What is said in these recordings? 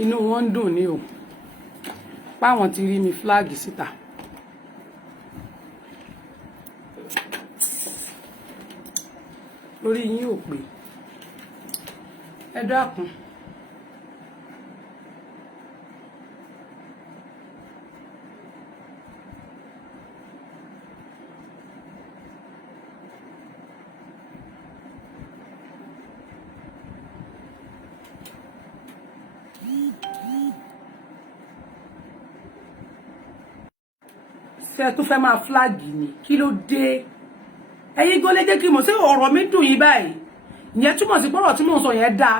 inú wọn ń dùn ní o páwọn ti rí mi flag síta. Orí yín ò pé ẹ dákun. Ṣé tó fẹ́ máa flag ni kí ló dé ẹ̀yin go lè jẹ́ kí mo ṣe ọ̀rọ̀ mi dùn yín báyìí ìyẹn túmọ̀ sí pọ̀rọ̀ tí mo sọ yẹn dá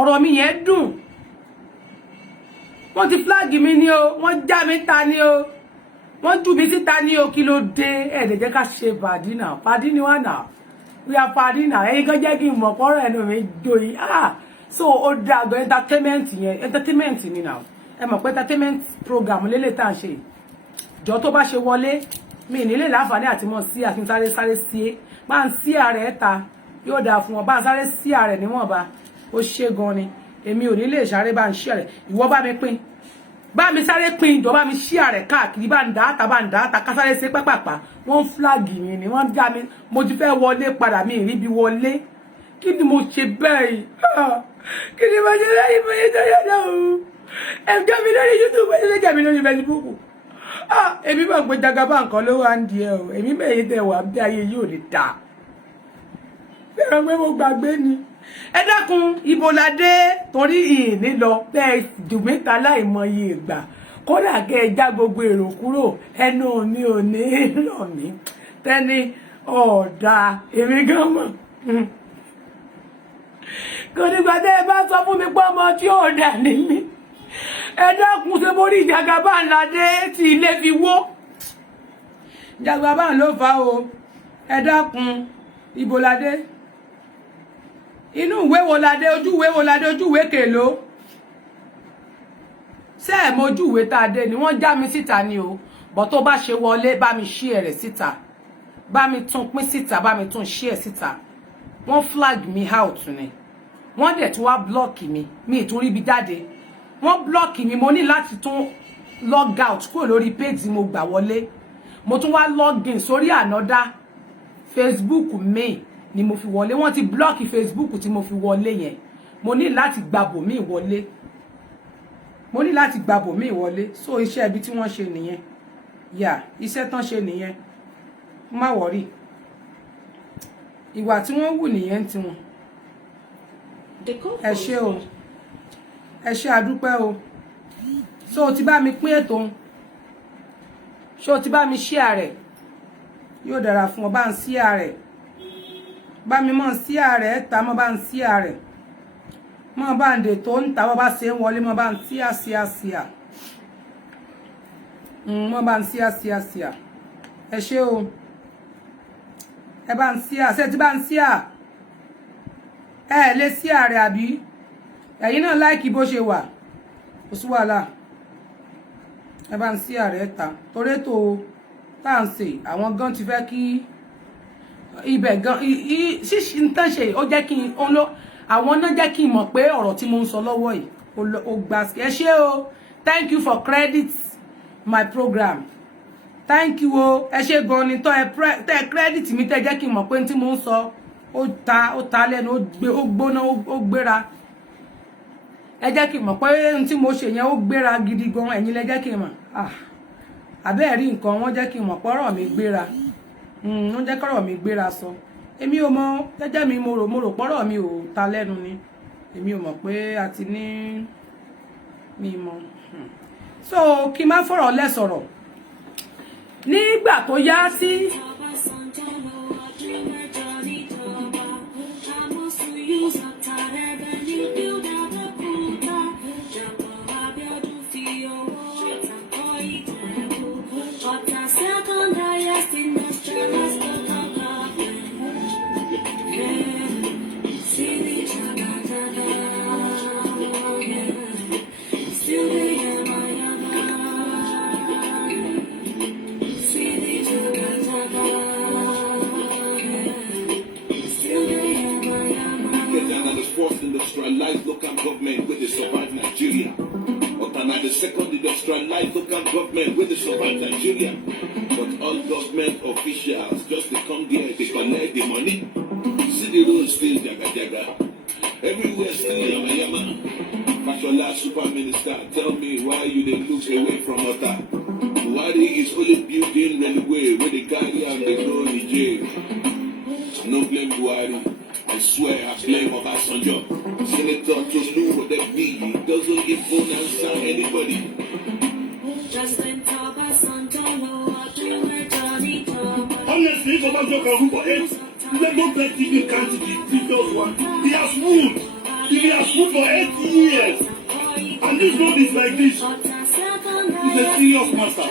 ọ̀rọ̀ mi yẹn dùn wọ́n ti flag mi ni o wọ́n já mi ta ni o wọ́n jù mí síta ni o kí ló dé ẹ lè jẹ́ ká ṣe pàdí náà pàdí ni wà náà we are pàdí náà ẹ̀yin kan jẹ́ kí n mọ̀ pọ̀rọ̀ ẹnu mi dùn yín so ó dá àgbẹ̀ entertainment yẹn entertainment ni náà ẹ mọ̀ pé entertainment program lélẹ̀ tá à ń ṣe jọ tó bá ṣe wọlé mi nílé láǹfààní àti mọ̀ sí àfi sáré sí é bá ń sí ààrẹ ta yóò dáa fún wọn bá ń sáré sí ààrẹ níwọ̀nba ó ṣe gan ni èmi ò nílé ìsáré bá ń ṣí ààrẹ ìwọ bá mi pín bá mi sáré pín ìjọ bá mi ṣí ààrẹ káàkiri bá ń dá ta ká sáré ṣe pẹ́pàpà wọ́n flag mi ni wọ́n já mi mo ti fẹ́ wọlé padà mi ìríbi wọlé kí ni mo ṣe bẹ́ẹ̀ kí ni mo ṣe lẹ́yìn mo ṣe tó yẹ náà ẹ̀jẹ̀ mi lórí YouTube ẹ̀jẹ̀ mi lórí Facebook èmi mọ̀ pé Jagaba nǹkan ló wá ń di ẹ o èmi mẹ́yìn tẹ̀ wá bí ayé yìí ò lè ta fẹ́ràn pé mo gbàgbé ni ẹ dákun ibo la dé torí ìní lọ bẹ́ẹ̀ dùmíta láìmọye ìgbà kódà kẹ́ ẹ já gbogbo èrò kúrò ẹnu mi ò ní ràn mí tẹ́ni ọ̀dà èmi gan mọ̀ kò nígbà tẹ́ ẹ bá sọ fún mi pé ọmọ tí ò dà ní mi ẹ dákun ṣe borí Jagaba ńlá dé tí ilé fi wó Jagaba ló fà o ẹ dákun ibo la dé inú ìwé wo la dé ojú ìwé wo la dé ojú ìwé kèló ṣé ẹ mọ ojú ìwé tá a dé ni wọ́n já mi síta ni o bọ́ tó bá ṣe wọlé bá mi ṣí ẹ rẹ̀ síta bá mi tún pín síta bá mi tún ṣí ẹ síta wọ́n flag me out ni wọ́n dẹ̀ tún wá block mi ìtún ríbi jáde wọ́n block mi mo ní láti tún log out kúrò lórí page mo gbà wọlé mo tún wá log in sórí another Facebook mi ni mo fi wọlé wọ́n ti block Facebook tí mo fi wọlé yẹn mo ní láti gbàbò mi wọlé mo ní láti gbàbò mi wọlé so iṣẹ́ ibi tí wọ́n ṣe nìyẹn yà iṣẹ́ tán ṣe nìyẹn má worry ìwà tí wọ́n wù nìyẹn tí wọ́n ẹ ṣé o ẹ ṣé àdúpẹ́ o so o ti bá mi pín ètò so o ti bá mi share rẹ̀ yóò dára fún ọ bá ń share rẹ̀ bá mi mọ̀ share rẹ̀ ta mọ́ bá ń share rẹ̀ mọ́ bá ń dè tó ń ta wọ́n bá ṣe ń wọlé mọ́ bá ń share mọ́ bá ń share ẹ ṣé o ẹ bá ń share ṣé ti bá ń share ẹ lè share rẹ̀ àbí ẹ̀yin náà like bó ṣe wà kò sí wàhálà ẹ bá ń share rẹ̀ ta torí tó tá ń ṣe àwọn gan ti fẹ́ kí ibẹ̀ gan ṣíṣí ń tán ṣe ó jẹ́ kí n àwọn náà jẹ́ kí n mọ̀ pé ọ̀rọ̀ tí mo ń sọ lọ́wọ́ yìí ó gbà ẹ ṣé o thank you for credit my program thank you o ẹ ṣé gan ni tẹ́ credit mi tẹ́ jẹ́ kí n mọ̀ pé tí mo ń sọ ó ta lẹ́nu ó gbóná ó gbéra ẹ jẹ́ kí n mọ̀ pé tí mo ṣe yẹn ó gbéra gidi gan ẹ̀yin lẹ jẹ́ kí n mọ̀ àbẹ́ẹ̀ rí nǹkan wọ́n jẹ́ kí n mọ̀ pọ́rọ̀ mi gbéra wọ́n jẹ́ kọ́rọ̀ mi gbéra sọ èmi ò mọ̀ jẹ́jẹ́ mi mo rò pọ́rọ̀ mi ò ta lẹ́nu ni èmi ò mọ̀ pé a ti ní mi mọ̀ so kí n má fọ̀rọ̀ lẹ̀ sọ̀rọ̀ nígbà tó yá sí survive Nigeria. But now the second industrialized local government where they survive Nigeria. But all government officials just they come there, they collect the money. See the road still jaga. Everywhere still yama. Fashola Super Minister, tell me why you they look away from Ota. Buhari is only building railway where they carry and they go Niger. No blame Buhari. I swear I blame Obasanjo. Senator Tolu, whatever he doesn't even answer anybody. Honestly, Obasanjo can rule for 8. Let no let TV count the previous one. He has ruled. He has ruled for 8 years. And this road is like this. He's a serious master.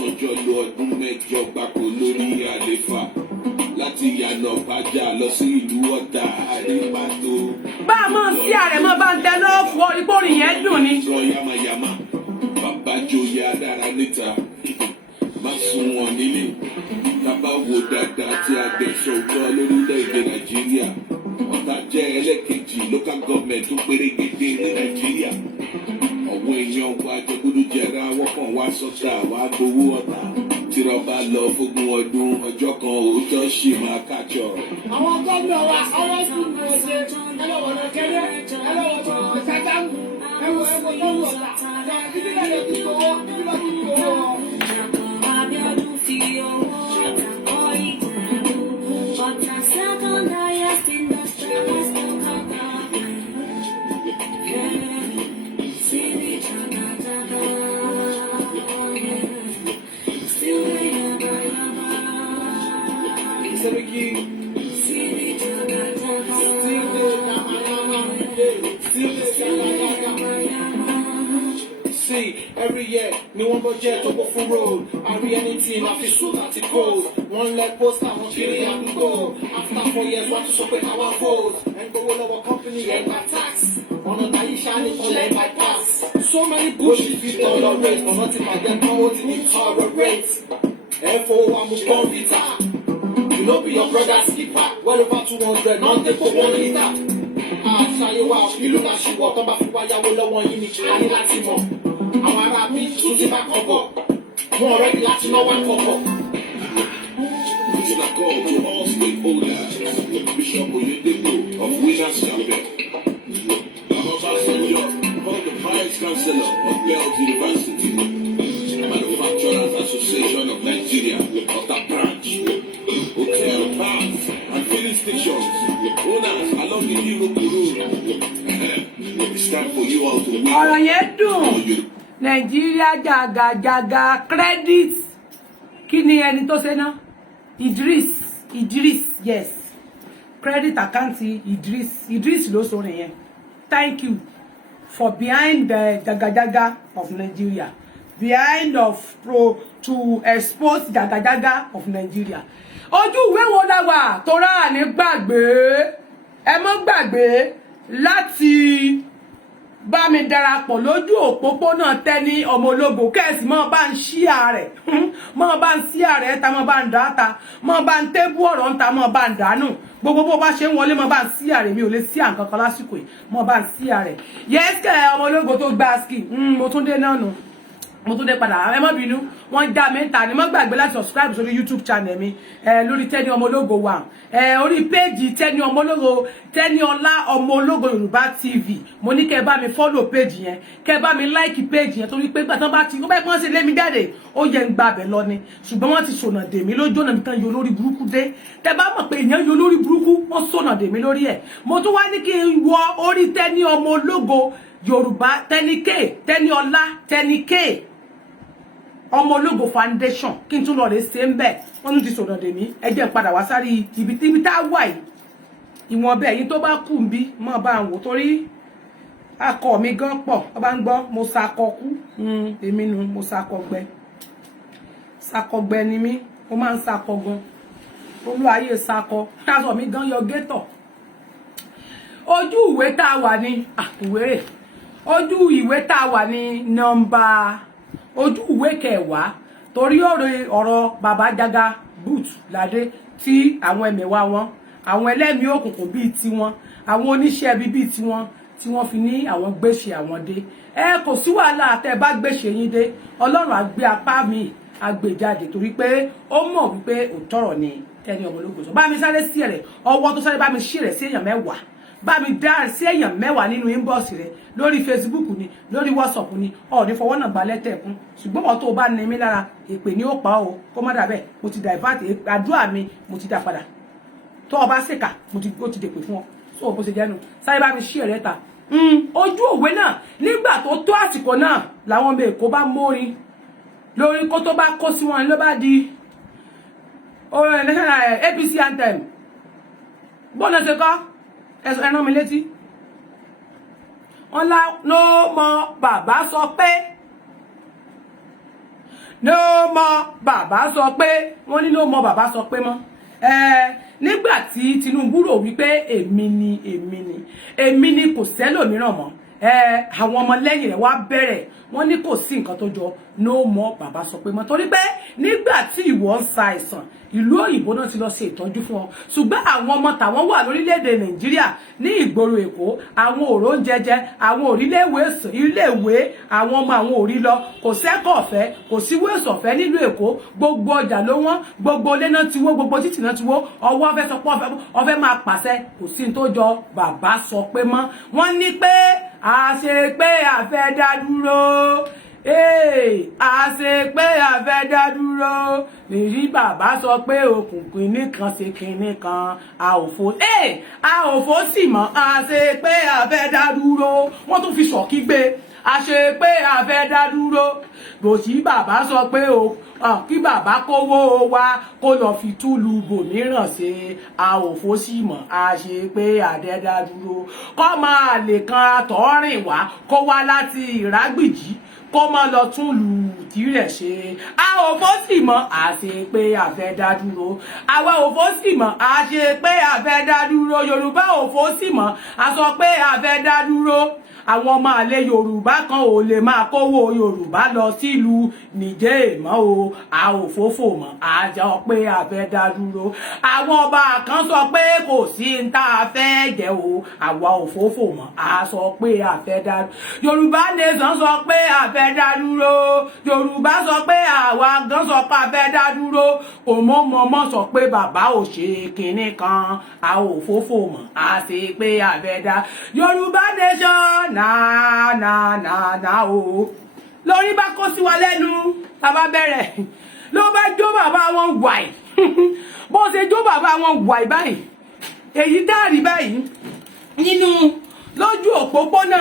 Ọjọ́ lo ọdún mẹ́jọ gbáko lórí àlefa láti yànà bàjá lọ sí ìlú Ọ̀tà àdébàtò. Bá a mọ̀ sí ààrẹ mọ́ bá ń tẹ lọ́wọ́ ìgbórin yẹn dùn ni. Sọ yamayama bàbá joyè adára níta má sún wọn nílé bàbá wo dáadáa tí a gbẹ̀ sọ̀gbọ́ lórílẹ̀‐èdè Nàìjíríà. Ọ̀tà jẹ́ ẹlẹ́kejì local government tó pérégedé ní Nàìjíríà. Àwọn èèyàn wa jẹgúdú jẹra wọ́pọ̀ wá sọ́tà wá gbowó Ọ̀tà tìrọ̀bà lọ fógún ọdún ọjọ́ kan òótọ́ ṣì máa kájọ. Àwọn gómìnà wa ọ̀rọ̀ sí ní ọ̀sẹ̀ ẹlọ́wọ̀n kẹ́lẹ́ ẹlọ́wọ̀n ṣàgámù ẹwọ̀ tó lù Ọ̀tà títí lẹ́yìn tí owó títí lọ́dún ní owó. Abiodun fi owó kọ́ ìtẹ̀lú Ọ̀tà second highest industrialized local government. See, every year, me one budget to go for road. I read anything, I feel so that it cold. One leg poster, one kitty and we go. After 4 years, want to support our foes. And go all our company and my tax. On a Taisha, it's all a bypass. So many bullshit we tolerate. But nothing by them, come out in the tolerate. Therefore, I'm a convictor. You know, be your brother's keeper. Well over 200, not take for 1 liter. Ṣàyẹ̀wò ìlú máa ṣùwọ̀ tó bá fi wáyàwó lọ́wọ́ yín ní ayé láti mọ̀. Àwọn ará bí tún ti bá kọ̀bọ̀. Wọ́n rẹ́dí láti ná wá kọ̀bọ̀. This is a call to all stakeholders. Bishop Oyedepo of Winners Chapel. Obasanjo, called the Vice Chancellor of Bells University. Manufacturers Association of Nigeria, Ọ̀tà branch. Hotel, bars, and filling stations. Owners along the Europe road. It's time for you all to win. Ọ̀rọ̀ yẹn dùn. Nàìjíríà jàgàjàgà credit. Kí ni ẹni tó ṣe náà? Idris, yes. Credit account Idris ló sọ nìyẹn. Thank you for behind the jagajaga of Nigeria. Behind of to expose jagajaga of Nigeria. Ojú ìwé wo la wà tó rà ní gbàgbé ẹ mọ́ gbàgbé láti bá mi darapọ̀ lójú òpópónà Tenny ọmọ ológo kẹ́sì mọ́ bá ń share rẹ̀ mọ́ bá ń share rẹ̀ ta mọ́ bá ń dáta mọ́ bá ń tébù ọ̀rọ̀ ń ta mọ́ bá ń dànù gbogbo bó bá ṣe ń wọlé mọ́ bá ń share rẹ̀ mi ò lè share nǹkan kan lásìkò yìí mọ́ bá ń share rẹ̀ yẹ́sìkẹ́ ọmọ ológo tó gbá ski mo tún dé náà nù mo tún dé padà ẹ má bínú wọ́n dá mẹ́ta ni mo gbàgbé láti subscribe sórí YouTube channel mi lórí Tenny ọmọ ológo wa orí page Tenny ọmọ ológo Tennyọlá ọmọ ológo Yorùbá TV mo ní kẹ́ bá mi follow page yẹn kẹ́ bá mi like page yẹn torí pé gbàtàn bá ti ó bá pọ́n ṣe lé mi jáde ó yẹ ń gba bẹ̀ lọ ni ṣùgbọ́n wọ́n ti sọ̀nà dè mí lójú ọ̀nà nìkan yo lórí burúkú dé tẹ́ bá mọ̀ pé èèyàn yo lórí burúkú wọ́n sọ̀nà dè mí lórí ẹ̀ mo tún wá ní kí n wọ orí Tenny ọmọ ológo Yorùbá Tennyọlá Tenny ọmọ ológo foundation kí n tún lọ rè ṣe ń bẹ wọ́n tún ti sọ̀nà dè mí ẹ jẹ́ padà wá sáré ibi tá wà yìí ìwọ̀n bẹ́ẹ̀ yín tó bá kù ń bí mọ́ bá ń wò torí akọ mi gan pọ̀ ọ bá ń gbọ́ mo sakọ kú èmi nu mo sakọ gbẹ ni mí mo máa ń sakọ gan olúwayé sakọ aṣọ mi gan yọ gétọ̀ ojú ìwé tá a wà ní ìwé ojú ìwé tá a wà ní nọ́mbà ojú ìwé kẹwàá torí ọ̀rọ̀ bàbá Jaga boot ládé tí àwọn ẹ̀mẹ̀wà wọn àwọn ẹlẹ́mìí òkùnkùn bíi tiwọn àwọn oníṣẹ́ ẹbí bíi tiwọn tí wọ́n fi ní àwọn gbèsè àwọn dé kò sí wàhálà tẹ́ bá gbèsè yín dé Ọlọ́run á gbé apá mi á gbé jáde torí pé ó mọ̀ wípé òtọ́rọ̀ ni Tenny ọmọ ológo sọ bá mi sáré sí rẹ̀ ọwọ́ tó sáré bá mi ṣí rẹ̀ sí èèyàn mẹ́wàá bá mi dá sí èèyàn mẹ́wàá nínú inbox rẹ̀ lórí Facebook ni lórí WhatsApp ni ní fọwọ́ náà gba lẹ́tẹ̀ kún ṣùgbọ́n wọn tó bá ní mi lára èpè ní ó pa o kó má dàbẹ́ mo ti divert àdúrà mi mo ti dá padà tó o bá ṣèkà ó ti dèpè fún ọ so bó ṣe jẹ́nu sáré bá mi ṣí ẹ̀rẹ́ ta ojú òwe náà nígbà tó tó àsìkò náà làwọn ọmọ Èkó bá mórin lórí kó tó bá kó sí wọn ló bá di APC anthem bọ́ọ̀nà ṣe kọ́ ẹ̀ràn mi létí wọ́n lá ló mọ bàbá sọ pé ló mọ bàbá sọ pé wọ́n ní ló mọ bàbá sọ pé mọ́ nígbà tí Tinubu rò wípé èmi ni kò sẹ́lòmíràn mọ́ àwọn ọmọ lẹ́yìn rẹ̀ wá bẹ̀rẹ̀ wọ́n ní kò sí nǹkan tó jọ no more bàbá sọ pé mọ́ torí pé nígbà tí ìwọ ń sa àìsàn ìlú òyìnbó náà ti lọ ṣe ìtọ́jú fún ọ ṣùgbọ́n àwọn ọmọ tàwọn wà lórílẹ̀‐èdè Nàìjíríà ní ìgboro Èkó àwọn òró ń jẹjẹ àwọn iléèwé àwọn ọmọ àwọn òrí lọ kò sẹ́kọ̀ ọ̀fẹ́ kò sí wéèsì ọ̀fẹ́ nílùú Èkó gbogbo ọjà ló wọ́n gbogbo ilé náà ti wó gbogbo títì náà ti wó ọwọ́ ọfẹ́ sọ pé ọfẹ́ máa pàṣẹ kò sí ní tó jọ bàbá sọ pé mọ́ wọ́n ní pé àṣẹ pé àfẹ́ dá dúró àṣẹ pé àfẹ́ dá dúró nìyí bàbá sọ pé òkùnkùn nìkan ṣe kinní kan a ò fò sì mọ́ àṣẹ pé àfẹ́ dá dúró wọ́n tún fi ṣọ̀kí gbé àṣẹ pé àfẹ́ dá dúró bó sì bàbá sọ pé kí bàbá kówó wa kó lọ fi túlù bòmíràn ṣe a ò fò sí mọ́ àṣẹ pé àfẹ́ dá dúró kọ́ máa lè kan àtọ́rìn wá kó wá láti Ìrágbìjí kó má lọ tún lù tirẹ̀ ṣe a ò fọ́ sì mọ́ àṣẹ pé àfẹ́ dá dúró àwa ò fọ́ sì mọ́ àṣẹ pé àfẹ́ dá dúró Yorùbá ò fọ́ sì mọ́ a sọ pé àfẹ́ dá dúró àwọn ọmọ àlè Yorùbá kan ò lè máa kówó Yorùbá lọ sílùú Nìjẹ̀ mọ́ o a ò fòfò mọ́ a jọ pé àfẹ́ dá dúró àwọn ọba kan sọ pé kò sí ń tá a fẹ́ jẹ o àwa ò fòfò mọ́ a sọ pé àfẹ́ dá dúró Yorùbá nation sọ pé àfẹ́ dá dúró Yorùbá sọ pé àwa gan sọ pé àfẹ́ dá dúró òmòmọmọ sọ pé bàbá ò ṣe kinní kan a ò fòfò mọ́ a ṣe pé àfẹ́ dá Yorùbá nation na o lórí bá kó sí wa lẹ́nu tàbá bẹ̀rẹ̀ ló bá jó bàbá wọn wàì bó ṣe jó bàbá wọn wàì báyìí èyí dáàrí báyìí nínú lójú òpópónà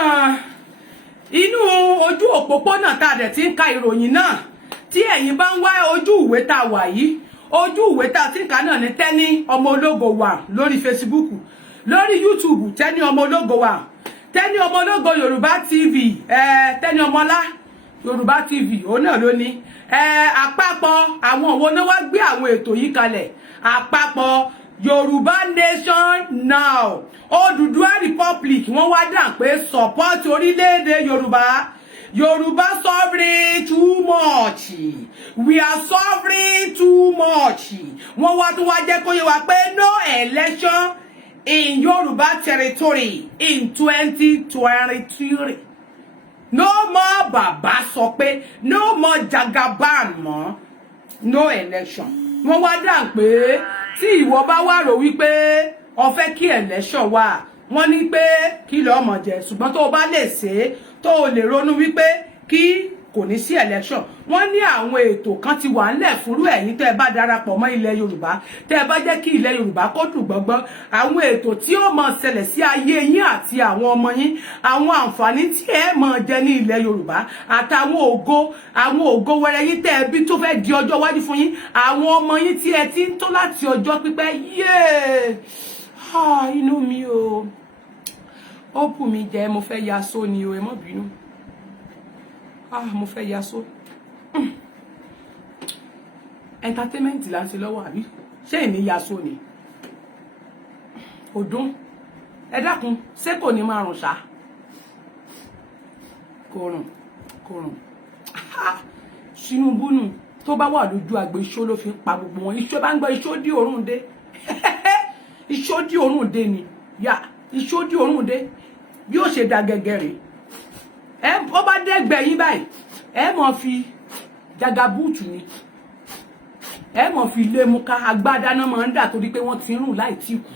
inú ojú òpópónà tá a dẹ̀ ti ń ka ìròyìn náà tí ẹ̀yin bá ń wá ojú ìwé tá a wà yìí ojú ìwé tá a ti ń kà náà ní Tenny ọmọ ológo wà lórí Facebook lórí YouTube Tenny ọmọ ológo wà Tenny ọmọ ológo Yorùbá TV Tenny ọmọlá Yorùbá TV òun náà ló ní àpapọ̀ àwọn òwò náà wá gbé àwọn ètò yìí kalẹ̀ àpapọ̀ Yorùbá Nation Now Odùduwà Republic wọ́n wá dà pé support orílẹ̀-èdè Yorùbá suffering too much we are suffering too much wọ́n wá tún wá jẹ́ kó yé wa pé no election in Yoruba territory in 2023. No more Baba sọ pé no more Jagaban mọ́ no election. Wọ́n wá dàn pé tí ìwọ bá wá rò wípé ó fẹ́ kí election wà wọ́n ní pé kí ló mọ̀ jẹ ṣùgbọ́n tó bá lè ṣe tó lè ronú wípé kí kò ní sí election wọ́n ní àwọn ètò kan ti wà ńlẹ̀ fúnrú ẹ̀yin tẹ́ bá darapọ̀ mọ́ ilẹ̀ Yorùbá tẹ́ bá jẹ́ kí ilẹ̀ Yorùbá kó dùn gbọ́ngbọ́n àwọn ètò tí ó máa ṣẹlẹ̀ sí ayé yín àti àwọn ọmọ yín àwọn àǹfààní tí ẹ máa jẹ ní ilẹ̀ Yorùbá àtàwọn ògo wẹrẹ yín tẹ́ bí tó fẹ́ di ọjọ́ iwájú fún yín àwọn ọmọ yín tí ẹ ti ń tó láti ọjọ́ pípẹ́ inú mi o ó bù mí jẹ mo fẹ́ ya só ni o ẹ má bínú mo fẹ́ ya só entertainment là ń ṣe lọ́wọ́ àbí ṣé ìní yaso ni ọdún ẹ dákun ṣé kò ní máa rùn ṣá kò rùn Tinubu nù tó bá wà lójú àgbẹ̀ iṣó ló fi ń pa gbogbo wọn iṣó bá ń gbọ́ iṣó dí òórùn dé iṣó dí òórùn dé ni yá iṣó dí òórùn dé bí ó ṣe da gẹ́gẹ́ rè ó bá dẹ́gbẹ̀ yín báyìí ẹ mọ̀ fi jagabuutu ni ẹ mọ̀ fi lé mú ká agbádá náà máa ń dà torí pé wọ́n ti rùn láì tí kù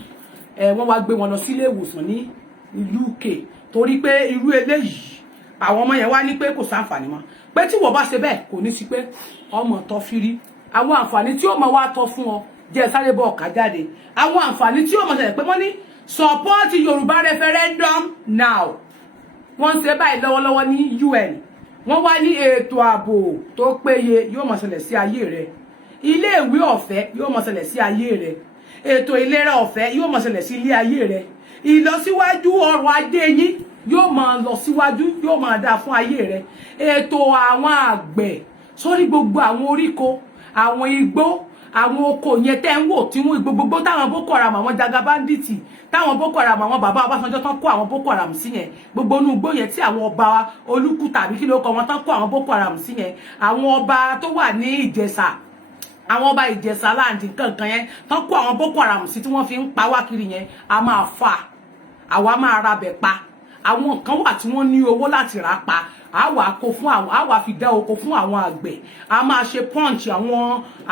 wọ́n wá gbé wọn lọ sílé ìwòsàn ní ìlú UK torí pé irú eléyìí àwọn ọmọ yẹn wá ní pé kò sáǹfààní mọ́ pé tí wọ́n bá ṣe bẹ́ẹ̀ kò ní sí pé ọmọ tọ́ fírí àwọn àǹfààní tí ó máa wá tọ́ fún ọ jẹ́ sáré bọ́ ọ̀ká jáde àwọn àǹfààní tí ó máa ṣẹlẹ̀ pé wọ́n ní support Yorùbá referendum now wọ́n ń ṣe báyìí lọ́wọ́lọ́wọ́ ní UN wọ́n wá ní ètò ààbò tó péye yóò máa ṣẹlẹ̀ sí ayé rẹ ilé ìwé ọ̀fẹ́ yóò máa ṣẹlẹ̀ sí ayé rẹ ètò ìlera ọ̀fẹ́ yóò máa ṣẹlẹ̀ sí ilé ayé rẹ ìlọsíwájú ọrọ̀ ajé yín yóò máa lọ síwájú yóò máa dáa fún ayé rẹ ètò àwọn àgbẹ̀ sórí gbogbo àwọn oríko àwọn igbó àwọn oko yẹn tẹ́ ń wò tí wọ́n gbogbo táwọn Boko Haram àwọn jagabanditi táwọn Boko Haram àwọn bàbá Ọbásanjọ́ tán kó àwọn Boko Haram sí yẹn gbogbo inú igbó yẹn tí àwọn ọba Olúkú tàbí kí ló kọ wọn tán kó àwọn Boko Haram sí yẹn àwọn ọba tó wà ní Ìjẹ̀ṣà àwọn ọba Ìjẹ̀ṣà láǹdì kankan yẹn tán kó àwọn Boko Haram sí tí wọ́n fi ń pa wá kiri yẹn a máa fà àwa máa ra bẹ̀ pa àwọn kan wà tí wọ́n ní owó láti rà pa a wà kó fún àwọn a wà fi dá oko fún àwọn àgbẹ̀ a máa ṣe punch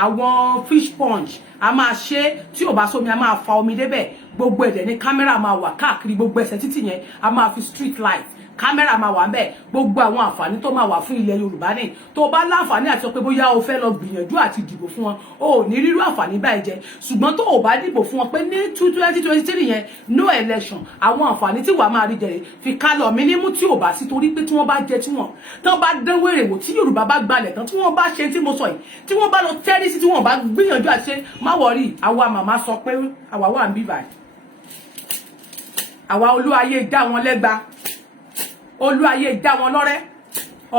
àwọn fish punch a máa ṣe tí ò bá sómi a máa fa omi débẹ̀ gbogbo ẹ̀dẹ̀ ní kámẹ́rà máa wà káàkiri gbogbo ẹsẹ̀ títì yẹn a máa fi street light kámẹ́rà máa wà ńbẹ̀ gbogbo àwọn àǹfààní tó máa wà fún ilẹ̀ Yorùbá ní tó bá láǹfààní àti sọ pé bóyá o fẹ́ lọ gbìyànjú àti dìbò fún wọn o ò ní rírú àǹfààní báyìí jẹ ṣùgbọ́n tó o bá dìbò fún wọn pé ní 2023 yẹn no election àwọn àǹfààní tí wàá máa rí jẹ fi ká lọ mínímù tí ò bá sí torí pé tí wọ́n bá jẹ tí wọ́n tán bá dán wèrè wò tí Yorùbá bá gbalẹ̀ tán tí wọ́n bá ṣe tí mo sọ yìí tí wọ́n bá lọ tẹ́rí sí tí wọ́n bá gbìyànjú àti ṣe má wọrí àwa màmá sọ pé àwa wà ń bí báyìí àwa olúayé dá wọn lẹ́gba olúayé dá wọn lọ́rẹ́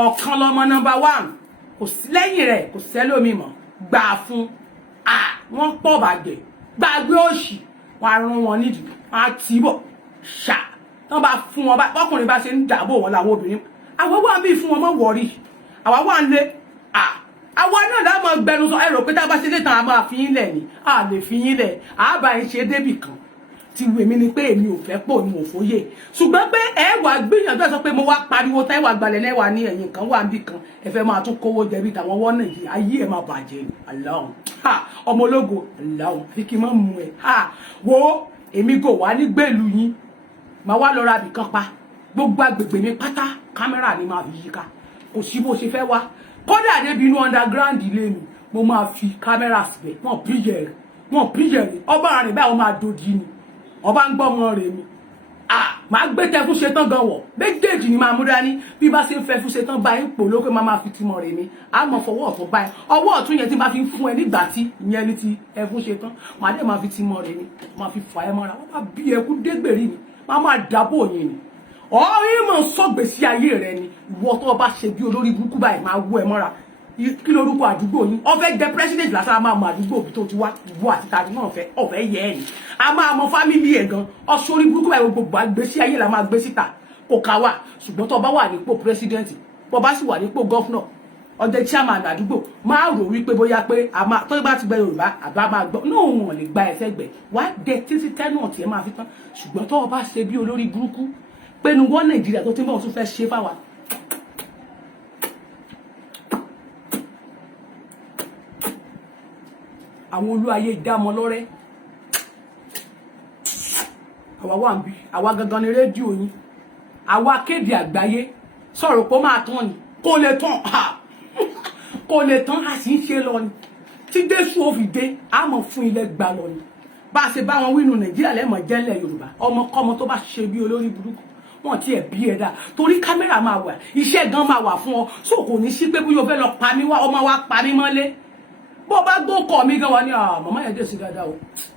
ọ̀kan lọmọ number 1 kò sí lẹ́yìn rẹ̀ kò sẹ́lómi mọ́ gbà fún wọ́n pọ̀ bàgbẹ̀ gbàgbé òṣì wọn á rún wọn nídìí wọn á tì bọ̀ ṣá tán bá fún wọn bọ́kùnrin bá ṣe ń dàbò wọn làwọn obìnrin àwọn wà ń bí fún wọn mọ́ wọ̀rí àwa wà ń lé àwa náà láwọn gbẹnu sọ ẹrọ pé tá a bá ṣe lé tán a máa fi yín lẹ̀ ni a lè fi yín lẹ̀ àbá yín ṣe débì kan ti wù mí ni pé èmi ò fẹ́ pò ní òfóyè ṣùgbọ́n pé ẹ wà gbìyànjú ẹ sọ pé mo wá pariwo tá ẹ wà gbalẹ̀ lẹ́wà ní ẹ̀yìn kan wà níbì kan ẹ fẹ́ máa tún kówó jẹ bí tàwọn wọ́n náà yìí ayé ẹ máa bàjẹ́ ni aláhùn ọmọ ológo aláhùn fi kí n má mú ẹ wo èmi gò wá ní gbèlú yín máa wá lọ ra bìkan pa gbogbo agbègbè mi pátá kámẹ́rà ni máa fi yíká kò sí bó ṣe fẹ́ wá kódà débi inú underground ilé mi mo máa fi kámẹ́rà síbẹ̀ wọ́n píyẹ̀ rẹ̀ ọba rẹ̀ báyìí wọ́n máa dòdì ni ọba ń gbọ́ ọmọ rẹ̀ mi máa gbé tẹ fún ṣetán gan wọ̀ méjèèjì ni máa mú dání bí bá ṣe ń fẹ́ fún ṣetán báyìí pò lókè máa fi tìmọ̀ rẹ̀ mi á mọ̀ fọwọ́ ọ̀tún báyìí ọwọ́ ọ̀tún yẹn tí bá fi ń fún ẹ nígbà tí ìyẹn ní ti ẹ fún ṣetán màá dẹ̀ máa fi tìmọ̀ rẹ̀ mi máa fi fà ẹ mọ́ra wọ́n máa bí ẹkú dégbèrí ni máa dábò yín ni ọ̀rí mọ̀ sọ́gbèsí ayé rẹ ni ìwọ tó bá ṣe bí olórí burúkú báyìí máa wọ ẹ mọ́ra kí lorúkọ àdúgbò yín ọfẹ jẹ president lásán a máa mọ àdúgbò bí tó ti wá ìwọ àti tàbí náà ọfẹ yẹ ẹ ni a máa mọ fámìlì ẹ gan ọsọrí burúkú báyìí gbogbo àgbésí ayé la máa gbé síta kò ká wà ṣùgbọ́n tó bá wà nípò president tó bá sì wà nípò governor ọjọ́ chairman àdúgbò máa rò wípé bóyá pé a máa tó bá ti gbẹ Yorùbá àbá máa gbọ́ náà wọn lè gba ẹsẹ̀ gbẹ wá dé títí tẹnu ọtí ẹ máa fi tán ṣùgbọ́n tó bá ṣe bí olórí burúkú pé nu wọn Nàìjíríà tó ti mọ tún fẹ́ ṣe fáwa àwọn olúayé dámọ lọ́rẹ́ àwa wà ń bí àwa gangan ni rédíò yín àwa kéde àgbáyé sọ̀rọ̀ pé ó máa tán ni kò lè tán kò lè tán a sì ń ṣe lọ ni tí Jésù ó fi dé a mọ̀ fún ilẹ̀ gbà lọ ni bá a ṣe bá wọn wínú Nàìjíríà lẹ́mọ̀ jẹ́lẹ̀ Yorùbá ọmọkọ́mọ tó bá ṣe bí olórí burúkú wọn ti ẹ̀ bí ẹ̀dá torí kámẹ́rà máa wà iṣẹ́ gan máa wà fún ọ so kò ní sí pé bóyá o fẹ́ lọ pa mí wá ọmọ wa pa mí mọ́lé bó bá gbó kọ mi gan wa ní màmá yẹn dé sí dáadáa o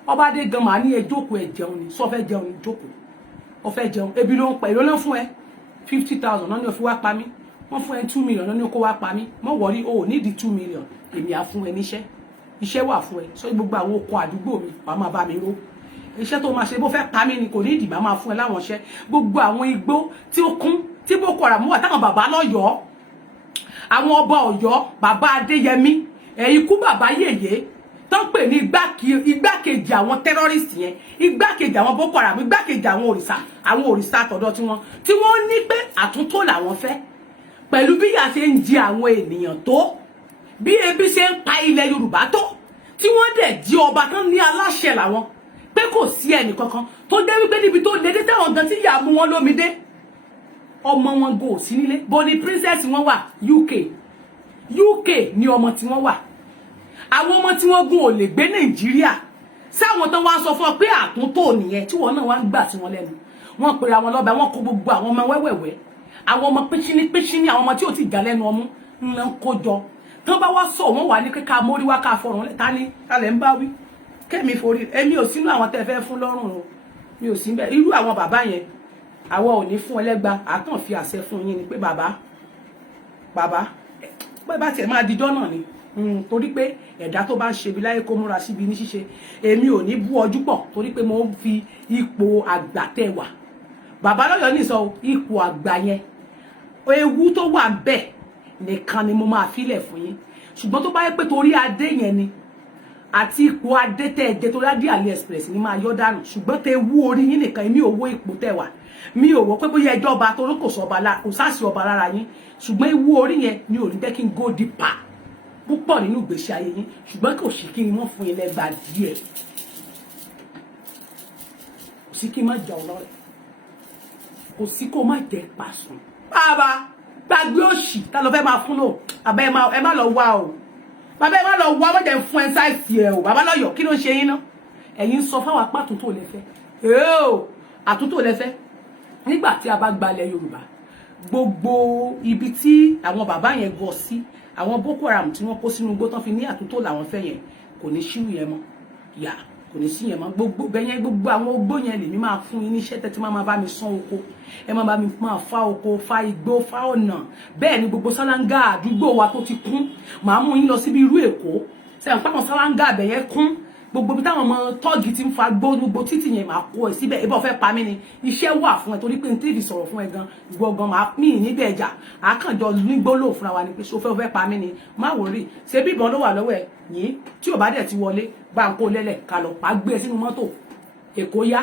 ọba dé gan màá ní ẹ jókòó ẹ jẹun ni sọ fẹ́ jẹun ni jókòó ọ fẹ́ jẹun ebi ló ń pa èlò náà fún ẹ 50,000 náà ni o fi wá pa mí wọ́n fún ẹ 2 million náà ni o kó wá pa mí mọ́ wọrí o ò nídìí 2 million èmi á fún ẹ níṣẹ́ iṣẹ́ wà fún ẹ so gbogbo àwọn oko àdúgbò mi wàá máa bá mi ró iṣẹ́ tó máa ṣe bó fẹ́ pa mí ni kò ní ìdìbò máa fún ẹ láwọn iṣẹ́ gbogbo àwọn igbó tí ó kún tí Boko Haram wà táwọn bàbá lọ́yọ̀ọ́ àwọn ọba Ọ̀yọ́ bàbá Adéyẹmí ikú bàbá yèyé tó ń pè ní igbákejì àwọn terrorist yẹn igbákejì àwọn Boko Haram igbákejì àwọn òrìṣà tọ̀dọ̀ tí wọ́n ní pé àtúntò làwọn fẹ́ pẹ̀lú bí ìyà ṣe ń jẹ àwọn ènìyàn tó bí ebi ṣe ń pa ilẹ̀ Yorùbá tó tí wọ́n dẹ̀ jí ọba tán ní aláṣẹ làwọn pé kò sí ẹnì kankan tó dé wípé níbi tó lédè táwọn gan tí ìyá mú wọn lómi dé ọmọ wọn go sí nílé bó ni princess wọn wà UK ni ọmọ tí wọ́n wà àwọn ọmọ tí wọ́n gùn ò lè gbé Nàìjíríà sáwọn tán wá sọ fún ọ pé àtúntò nìyẹn tí wọ́n náà wá ń gbà sí wọn lẹ́nu wọ́n pèrè àwọn lọ́ba wọ́n kó gbogbo àwọn ọmọ wẹ́wẹ̀wẹ́ àwọn ọmọ pínṣíní àwọn ọmọ tí ò ti já lẹ́nu ọmú ńlá ń kó jọ tán bá wá sọ wọ́n wà ní kíkà mórí wá ká fọrùn lẹ́ta ní alẹ́ ń bá wí kẹ́mi forí èmi ò sínú àwọn tẹ́ fẹ́ fún lọ́rùn o mi ò sí bẹ́ẹ̀ irú àwọn bàbá yẹn àwọn ò ní fún ẹlẹ́gba àkàn fi àṣẹ fún yín ni pé bàbá pé bá tiẹ̀ máa dijọ́ náà ni torí pé ẹ̀dá tó bá ń ṣe bí láyé kó múra síbi ní ṣíṣe èmi ò ní bú ọjú pọ̀ torí pé mo ń fi ipò àgbà tẹ̀ wà bàbá lọ́yọ̀ọ́ ní sọ ipò àgbà yẹn ewu tó wà bẹ́ẹ̀ nìkan ni mo máa filẹ̀ fún yín ṣùgbọ́n tó bá yẹ pé torí adé yẹn ni àti ipò adé tẹ́ ẹ̀jẹ̀ torí adé AliExpress ni máa yọ dànù ṣùgbọ́n tẹ wú orí yín nìkan èmi ò wo ipò tẹ́ wà mi ò wò pé bóyá ẹjọ́ ọba torí kò sáàsì ọba lára yín ṣùgbọ́n ewu orí yẹn ni ò ní jẹ́ kí n go deeper púpọ̀ nínú ìgbésí ayé yín ṣùgbọ́n kò sí kí ni wọ́n fún yín lẹ́gbàá díẹ̀ kò sí kí n má jà ọ lọ́rẹ̀ kò sí kó má jẹ́ pàṣùn bàbá gbàgbé òṣì tá lọ fẹ́ máa fún lò àbẹ́ ẹ má lọ wá o bàbá ẹ má lọ wá wọ́n jẹ́ fún ẹ sáìsì ẹ o bàbá lọ́yọ̀ kí ló ń ṣe yín náà ẹ̀yin sọ fáwọn apá àtúntò lẹ́fẹ́ àtúntò lẹ́fẹ́ nígbà tí a bá gbalẹ̀ Yorùbá gbogbo ibi tí àwọn bàbá yẹn gọ sí àwọn Boko Haram tí wọ́n kó sínú igbó tán fi ní àtúntò làwọn fẹ́ yẹn kò ní ṣírù yẹn mọ́ yà kò ní sí yẹn mọ́ gbogbo bẹ́yẹn gbogbo àwọn ogbó yẹn lèmi máa fún yín níṣẹ́ tẹ́tí máa bá mi sán oko ẹ máa bá mi máa fa oko fa igbó fa ọ̀nà bẹ́ẹ̀ ni gbogbo sálángà àdúgbò wa tó ti kún màá mú yín lọ síbi irú Èkó sẹ́yìn pàmò sálángà àbẹ̀yẹn kún gbogbo bí táwọn ọmọ tọ́ọ̀gì ti ń fa gbogbo títì yẹn máa kó ẹ síbẹ̀ ibà fẹ́ pa mí ni iṣẹ́ wà fún ẹ torí pé n tí ì fi sọ̀rọ̀ fún ẹ gan gbọ̀ngàn máa mí níbẹ̀ ẹja àkànjọ nígbóló fúnra wa ni pé ṣó fẹ́ pa mí ni má wòrí ṣé bí ìbọn ló wà lọ́wọ́ ẹ yìí tí ò bá dẹ̀ ti wọlé bá ń kó lẹ́lẹ̀ ká lọ pa gbé ẹ sínú mọ́tò Èkó yá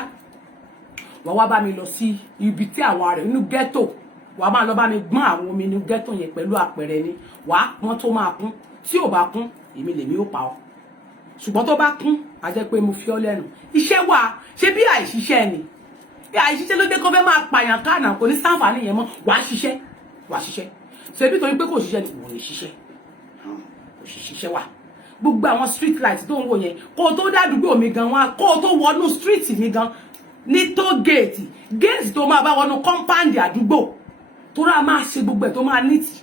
wà wá bá mi lọ sí ibi tí àwọn ará inú ghetto wà máa lọ bá mi gbọ́n àwọn omi inú ghetto yẹn pẹ̀lú àpẹẹrẹ ni wà wọ́n tó máa kún tí ò bá kún èmi lèmi ó pa ọ́ ṣùgbọ́n tó bá kún a jẹ́ pé mo fi ọ́ lẹ́nu iṣẹ́ wà ṣé bí àìṣiṣẹ́ ni bí àìṣiṣẹ́ ló dé kó fẹ́ máa pààyàn káànà kò ní sáǹfààní yẹn mọ́ wàá ṣiṣẹ́ ṣe bí torí pé kò ṣiṣẹ́ ni kò ní ṣiṣẹ́ kò ṣiṣẹ́ wà gbogbo àwọn street light tó ń wò yẹn kó o tó dádúgbò mi gan wọn kó o tó wọnú street mi gan ní tó géètì tó máa bá wọnú compound àdúgbò tó rà máa ṣe gbogbo ẹ̀ tó máa nítì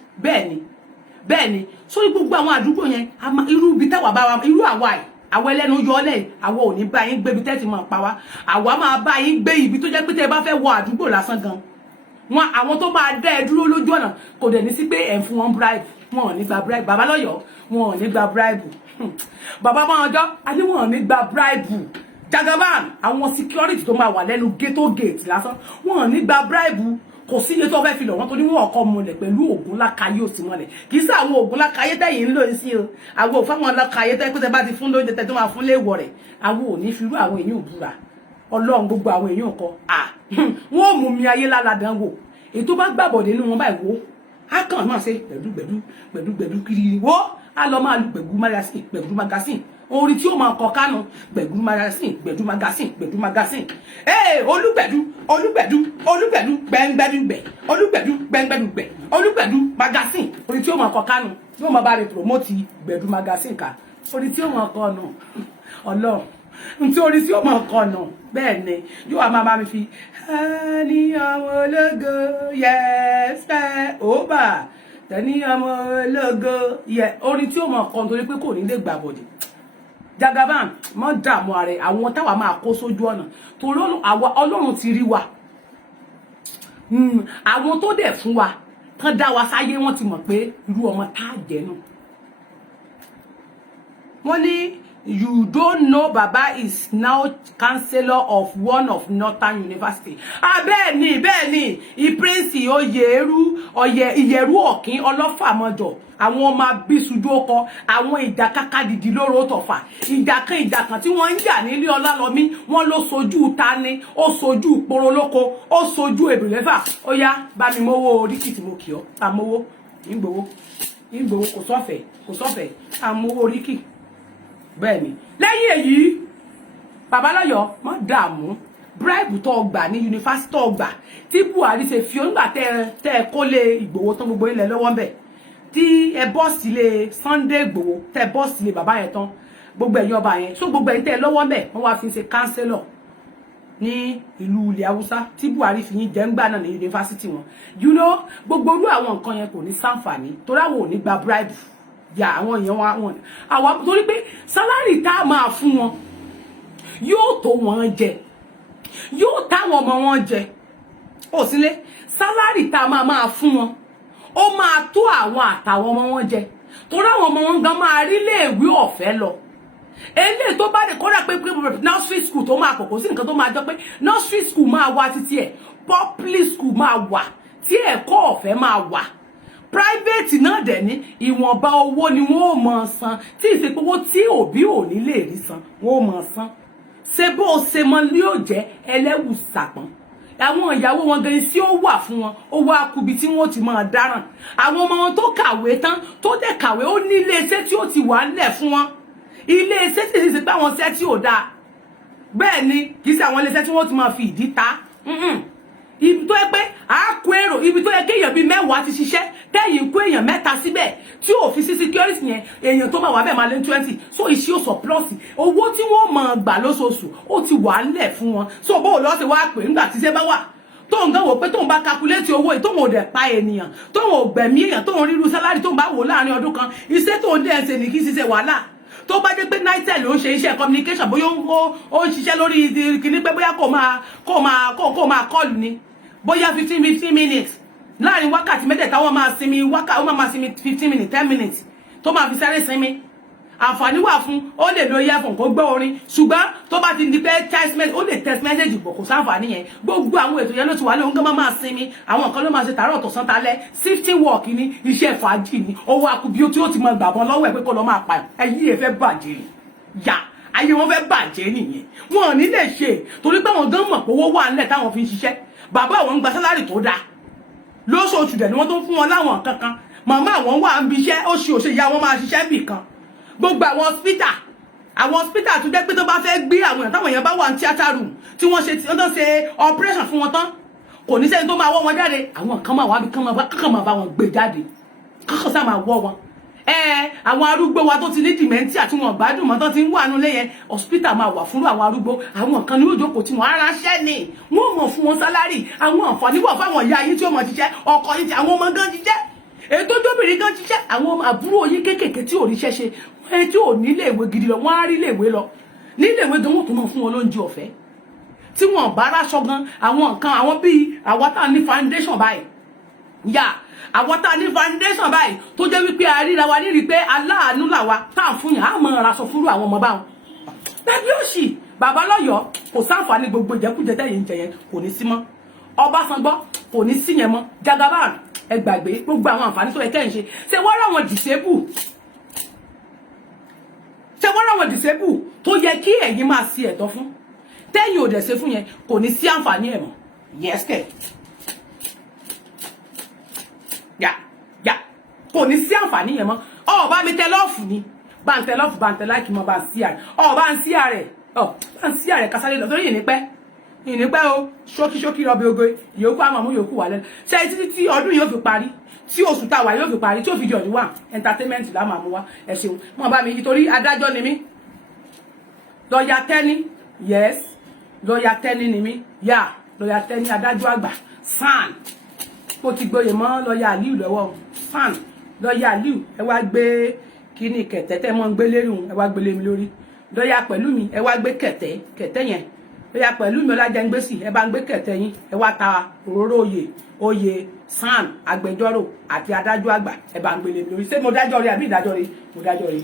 bẹ́ẹ̀ ni sórí gbogbo àwọn àdúgbò yẹn irú ibi táwa bá wa irú àwa ẹ̀ àwọn ẹlẹ́nu yọlẹ̀ àwọn ò ní bá yín gbé ibi tẹ́tì máa pa wá àwa máa bá yín gbé ibi tó jẹ́ pé tẹ́ bá fẹ́ wọ àdúgbò lásán gan wọn àwọn tó máa dá ẹ dúró lójú ọ̀nà kò dẹ̀ ní sí pé ẹ̀ ń fún wọn bribe wọn ò ní gba bribe bàbá lọ́yọ̀ọ́ wọn ò ní gba bribe bàbá máa ọjọ́ àní wọn ò ní gba bribe Jagaban àwọn security tó máa wà lẹ́nu gate lásán wọn ò ní gba bribe kò sí iye tó fẹ́ fi lọ̀ wọ́n tó ní wọ́n ọkọ̀ mọ̀lẹ̀ pẹ̀lú ògùn lákàáyé òsì mọ̀lẹ̀ kì í sí àwọn ògùn lákàáyé tẹ̀yìn ń lò sí o àwọn òfáwọn lákàáyé tẹ́ pé bá ti fún lóúnjẹ tẹ́ tó máa fún léèwọ̀ rẹ̀ àwọn ò ní fi rú àwọn èèyàn òbúra Ọlọ́run gbogbo àwọn èèyàn kọ wọ́n ò mú mi ayé lálàdán wò èyí tó bá gbàbọ̀ nínú wọn báyìí wo á kàn máa ṣe gbẹ̀dú kiri wo á lọ máa lu gbẹ̀dú magasin orin tí ó máa kọ kánú gbẹ̀dú magasin olúgbẹ̀dú gbẹ̀ngbẹ̀dúgbẹ̀ olúgbẹ̀dú magasin orin tí ó máa kọ kánú tí ó máa bá rẹ promote gbẹ̀dú magasin ká orin tí ó máa kọ nù Ọlọ́run tí orin tí ó máa kọ nù bẹ́ẹ̀ ni yóò máa bá mi fi ẹni ọmọ ológo yẹsẹ òbá tẹni ọmọ ológo yẹ orin tí ó máa kọ nítorí pé kò ní lè gbà bọ̀dẹ̀ Jagaban mọ́ dààmú ààrẹ àwọn táwa máa kó sójú ọ̀nà torí Ọlọ́run ti rí wa àwọn tó dẹ̀ fún wa tán dá wa sáyé wọ́n ti mọ̀ pé irú ọmọ tá a jẹ́ nù wọ́n ní you don't know Baba is now chancellor of one of Northern University. Bẹ́ẹ̀ ni Prince Ìyẹ̀rú Ọ̀kín Ọlọ́fàmọjọ àwọn ọmọ abisujú ọkọ àwọn ìjàkàkà dìdí lóró tọ̀fà ìjàkan tí wọ́n ń jà nílé Ọlálọ́mí wọ́n ló sojú tani ó sojú porolóko ó sojú èbùlẹ́fà ó yá bá mi mówó oríkì tí mo kì ọ́ àmówó ìgbòho kò sọ́fẹ̀ àmówó oríkì bẹ́ẹ̀ ni lẹ́yìn èyí babaláyọ̀ má dààmú bribe tó gbà ní yunifásitì tó gbà tí Buhari ṣe fi onígbà tẹ́ kó lé Ìgbòho tán gbogbo ilẹ̀ lọ́wọ́ ń bẹ̀ tí ẹ bọ́ sílé Sunday Ìgbòho tẹ́ bọ́ sílé bàbá yẹn tán gbogbo ẹ̀yin ọba yẹn so gbogbo ẹ̀yin tẹ́ lọ́wọ́ ń bẹ̀ wọ́n wá fi ṣe kánsẹ́lọ̀ ní ìlú ilẹ̀ Haúsá tí Buhari fi yín jẹ́ ń gbà náà ní yunifásitì wọn you know gbogbo irú àwọn nǹkan yẹn kò ní ṣàǹfààní torí àwọn ò ní gba bribe ya àwọn èèyàn wọn àwọn torí pé sálárì tá a máa fún wọn yóò tó wọn jẹ yóò táwọn ọmọ wọn jẹ ó sílé sálárì tá a máa fún wọn ó máa tó àwọn àtàwọn ọmọ wọn jẹ torí àwọn ọmọ wọn gan máa rí iléèwé ọ̀fẹ́ lọ eléyìí tó bá dé kódà pé nursery school tó máa kọ̀kọ́ sí nǹkan tó máa jọ pé nursery school máa wà títí ẹ̀ public school máa wà tí ẹ̀kọ́ ọ̀fẹ́ máa wà private náà dẹ̀ ní ìwọ̀nba owó ni wọ́n ò mọ̀ san tí ìsepowó tí òbí ò ní lè rí san wọ́n ò mọ̀ san ṣe bó ṣe mọ ní yóò jẹ́ ẹlẹ́wù sàpọ̀n àwọn ìyàwó wọn gan sí ó wà fún wọn ó wá kubi tí wọ́n ti máa dáràn àwọn ọmọ wọn tó kàwé tán tó dẹ̀ kàwé ó ní iléeṣẹ́ tí ó ti wà ńlẹ̀ fún wọn iléeṣẹ́ tí ti pé àwọn iṣẹ́ tí ò dáa bẹ́ẹ̀ ni kì í ṣe àwọn iléeṣẹ́ tí wọ́n ti máa fi ìdí ta ibi tó yẹ pé a kó èrò ibi tó yẹ kí èèyàn bíi 10 ti ṣiṣẹ́ tẹ́yìn kó èèyàn 3 síbẹ̀ tí ò fi sí security yẹn èèyàn tó máa wà bẹ́ẹ̀ máa lé 20 so iṣẹ́ ò surplus owó tí wọ́n máa gbà lóṣooṣù ó ti wà ńlẹ̀ fún wọn so bó lọ́ọ́ ti wá pè nígbà tí iṣẹ́ bá wà tó ń gan wò pé tó ń bá calculate owó tó ń ò dẹ̀ pa ènìyàn tó ń ò gbẹ̀mí èèyàn tó ń rírú sálárì tó ń bá wò láàrin ọdún kan iṣẹ́ tó ń dẹ̀ ṣe ní kí ṣiṣẹ́ wàhálà tó bá jẹ́ pé nitel ló ń ṣe iṣẹ́ communication bóyá ó ń ṣiṣẹ́ lórí kíní pé bóyá kó máa call ni bóyá 15 minutes láàrin wákàtí mẹ́tẹ̀ẹ̀ta wọ́n máa sinmi wọ́n máa sinmi 15 minutes 10 minutes tó máa fi sáré sinmi àǹfààní wà fún ó lè lo earphone kó gbọ́ orin ṣùgbọ́n tó bá ti di pé text message ó lè text message bọ̀ kò sáǹfààní yẹn gbogbo àwọn ètò yẹn ló ti wà lóhun gan máa sinmi àwọn kan ló máa ṣe tààrọ̀ tọ̀sán talẹ́ shifting work ni iṣẹ́ fàájì ni owó akubi tí ó ti máa gbàbọn lọ́wọ́ ẹ̀ pé kó lọ máa pa ẹyí ẹ̀ fẹ́ bàjẹ́ yà ayé wọn fẹ́ bàjẹ́ nìyẹn wọn ò ní lè ṣe torí pé wọn gan mọ̀ pé owó wà ńlẹ̀ táwọn fi ń ṣiṣẹ́ bàbá àwọn ń gba sálárì tó dáa lóṣooṣù dẹ̀ ni wọ́n tó ń fún wọn láwọn kankan màmá àwọn wà ń bi iṣẹ́ ó ṣe òṣè ìyá wọn máa ṣiṣẹ́ bì kan gbogbo àwọn hospital tó jẹ́ pé tó bá fẹ́ gbé àwọn èèyàn táwọn èèyàn bá wà ní theatre room tí wọ́n ṣe operation fún wọn tán kò ní sẹ́ni tó máa wọ́ wọn jáde àwọn kan máa wá bí kankan máa bá wọn gbé jáde kankan sá máa wọ́ wọn àwọn arúgbó wa tó ti ní dementia tí wọn gbádùn mọ́ tán ti ń wà nulẹ yẹn hospital máa wà fún àwọn arúgbó àwọn kan ní òjòkó tí wọn aránṣẹ́ ni wọn mọ̀ fún wọn sálárì àwọn àǹfààní wà fáwọn ìyá yín tí ó mọ̀ ṣiṣẹ́ ọkọ yín tí àwọn ọmọ gan ṣiṣẹ́ ètò jóbìnrin gan ṣiṣẹ́ àwọn àbúrò yín kéékèèké tí ò ríṣẹ́ ṣe wọn tí ò nílé ìwé gidi lọ wọn á rí ilé ìwé lọ nílé ìwé gan wọn tó mọ̀ fún wọn lóúnjẹ ọ̀fẹ́ tí wọn bá ráṣọ gan àwọn nǹkan àwọn bíi àwọn tá ní foundation báyìí yà àwọn tá ní foundation báyìí tó jẹ́ wípé àríra wa nírí pé aláàánú làwa tá à ń fún yàn á mọ̀ ra sọ fúrú àwọn ọmọ báwọn tàbí òṣì bàbá lọ́yọ̀ọ́ kò sáǹfààní gbogbo ìjẹkújẹ tẹ̀yìn jẹ yẹn kò ní sí mọ́ Ọbásanjọ́ kò ní sí yẹn mọ́ Jagaban ẹ gbàgbé gbogbo àwọn àǹfààní tó yẹ kẹ́ ń ṣe ṣe wọ́n ráwọn disable tó yẹ kí ẹ̀yin máa sí ẹ̀tọ́ fún tẹ́yìn ò dẹ̀ ṣe fún yẹn kò ní sí àǹfààní ẹ̀ mọ́ yẹ́sẹ̀ kò ní sí àǹfààní yẹn mọ́ bá mi tẹ lọ́ọ̀fù ni bá ń tẹ lọ́ọ̀fù bá ń tẹ láìkí mọ́ bá ń sí ààrẹ bá ń sí ààrẹ kásáré lọ torí ìnípẹ́ o ṣókíṣókí rọbì ogo ìyókù àmọ́ mú yòókù wà lẹ́nu ṣe títí tí ọdún yóò fi parí tí oṣù táwa yóò fi parí tí ó fi di ọdún wà entertainment la máa mú wá ẹ ṣeun mọ́ bá mi yí torí adájọ́ ni mí lọ́ọ̀yà tẹ́ni yes lọ́ọ̀yà tẹ́ni ni mí yà lọ́ọ̀yà tẹ́ni adájọ́ àgbà SAN mo ti gboyè mọ́ lọ́ọ̀yà Aliu lọ́wọ́ SAN lọ́ọ̀yà Aliu ẹ wá gbé kíní kẹ̀tẹ́ tẹ́ mọ́ ń gbé lérí ẹ wá gbélé mi lórí lọ́ọ̀yà Pẹ̀lúmi ẹ wá gbé kẹ̀tẹ́ yẹn lọ́ọ̀yà Pẹ̀lúmi Ọlájẹ́ngbésì ẹ bá ń gbé kẹ̀tẹ́ yín ẹ wá ta òróró oyè SAN agbẹjọ́rò àti adájọ́ àgbà ẹ bá ń gbélé mi lórí ṣé mo dájọ́ rí àbí ìdájọ́ rí mo dájọ́ rí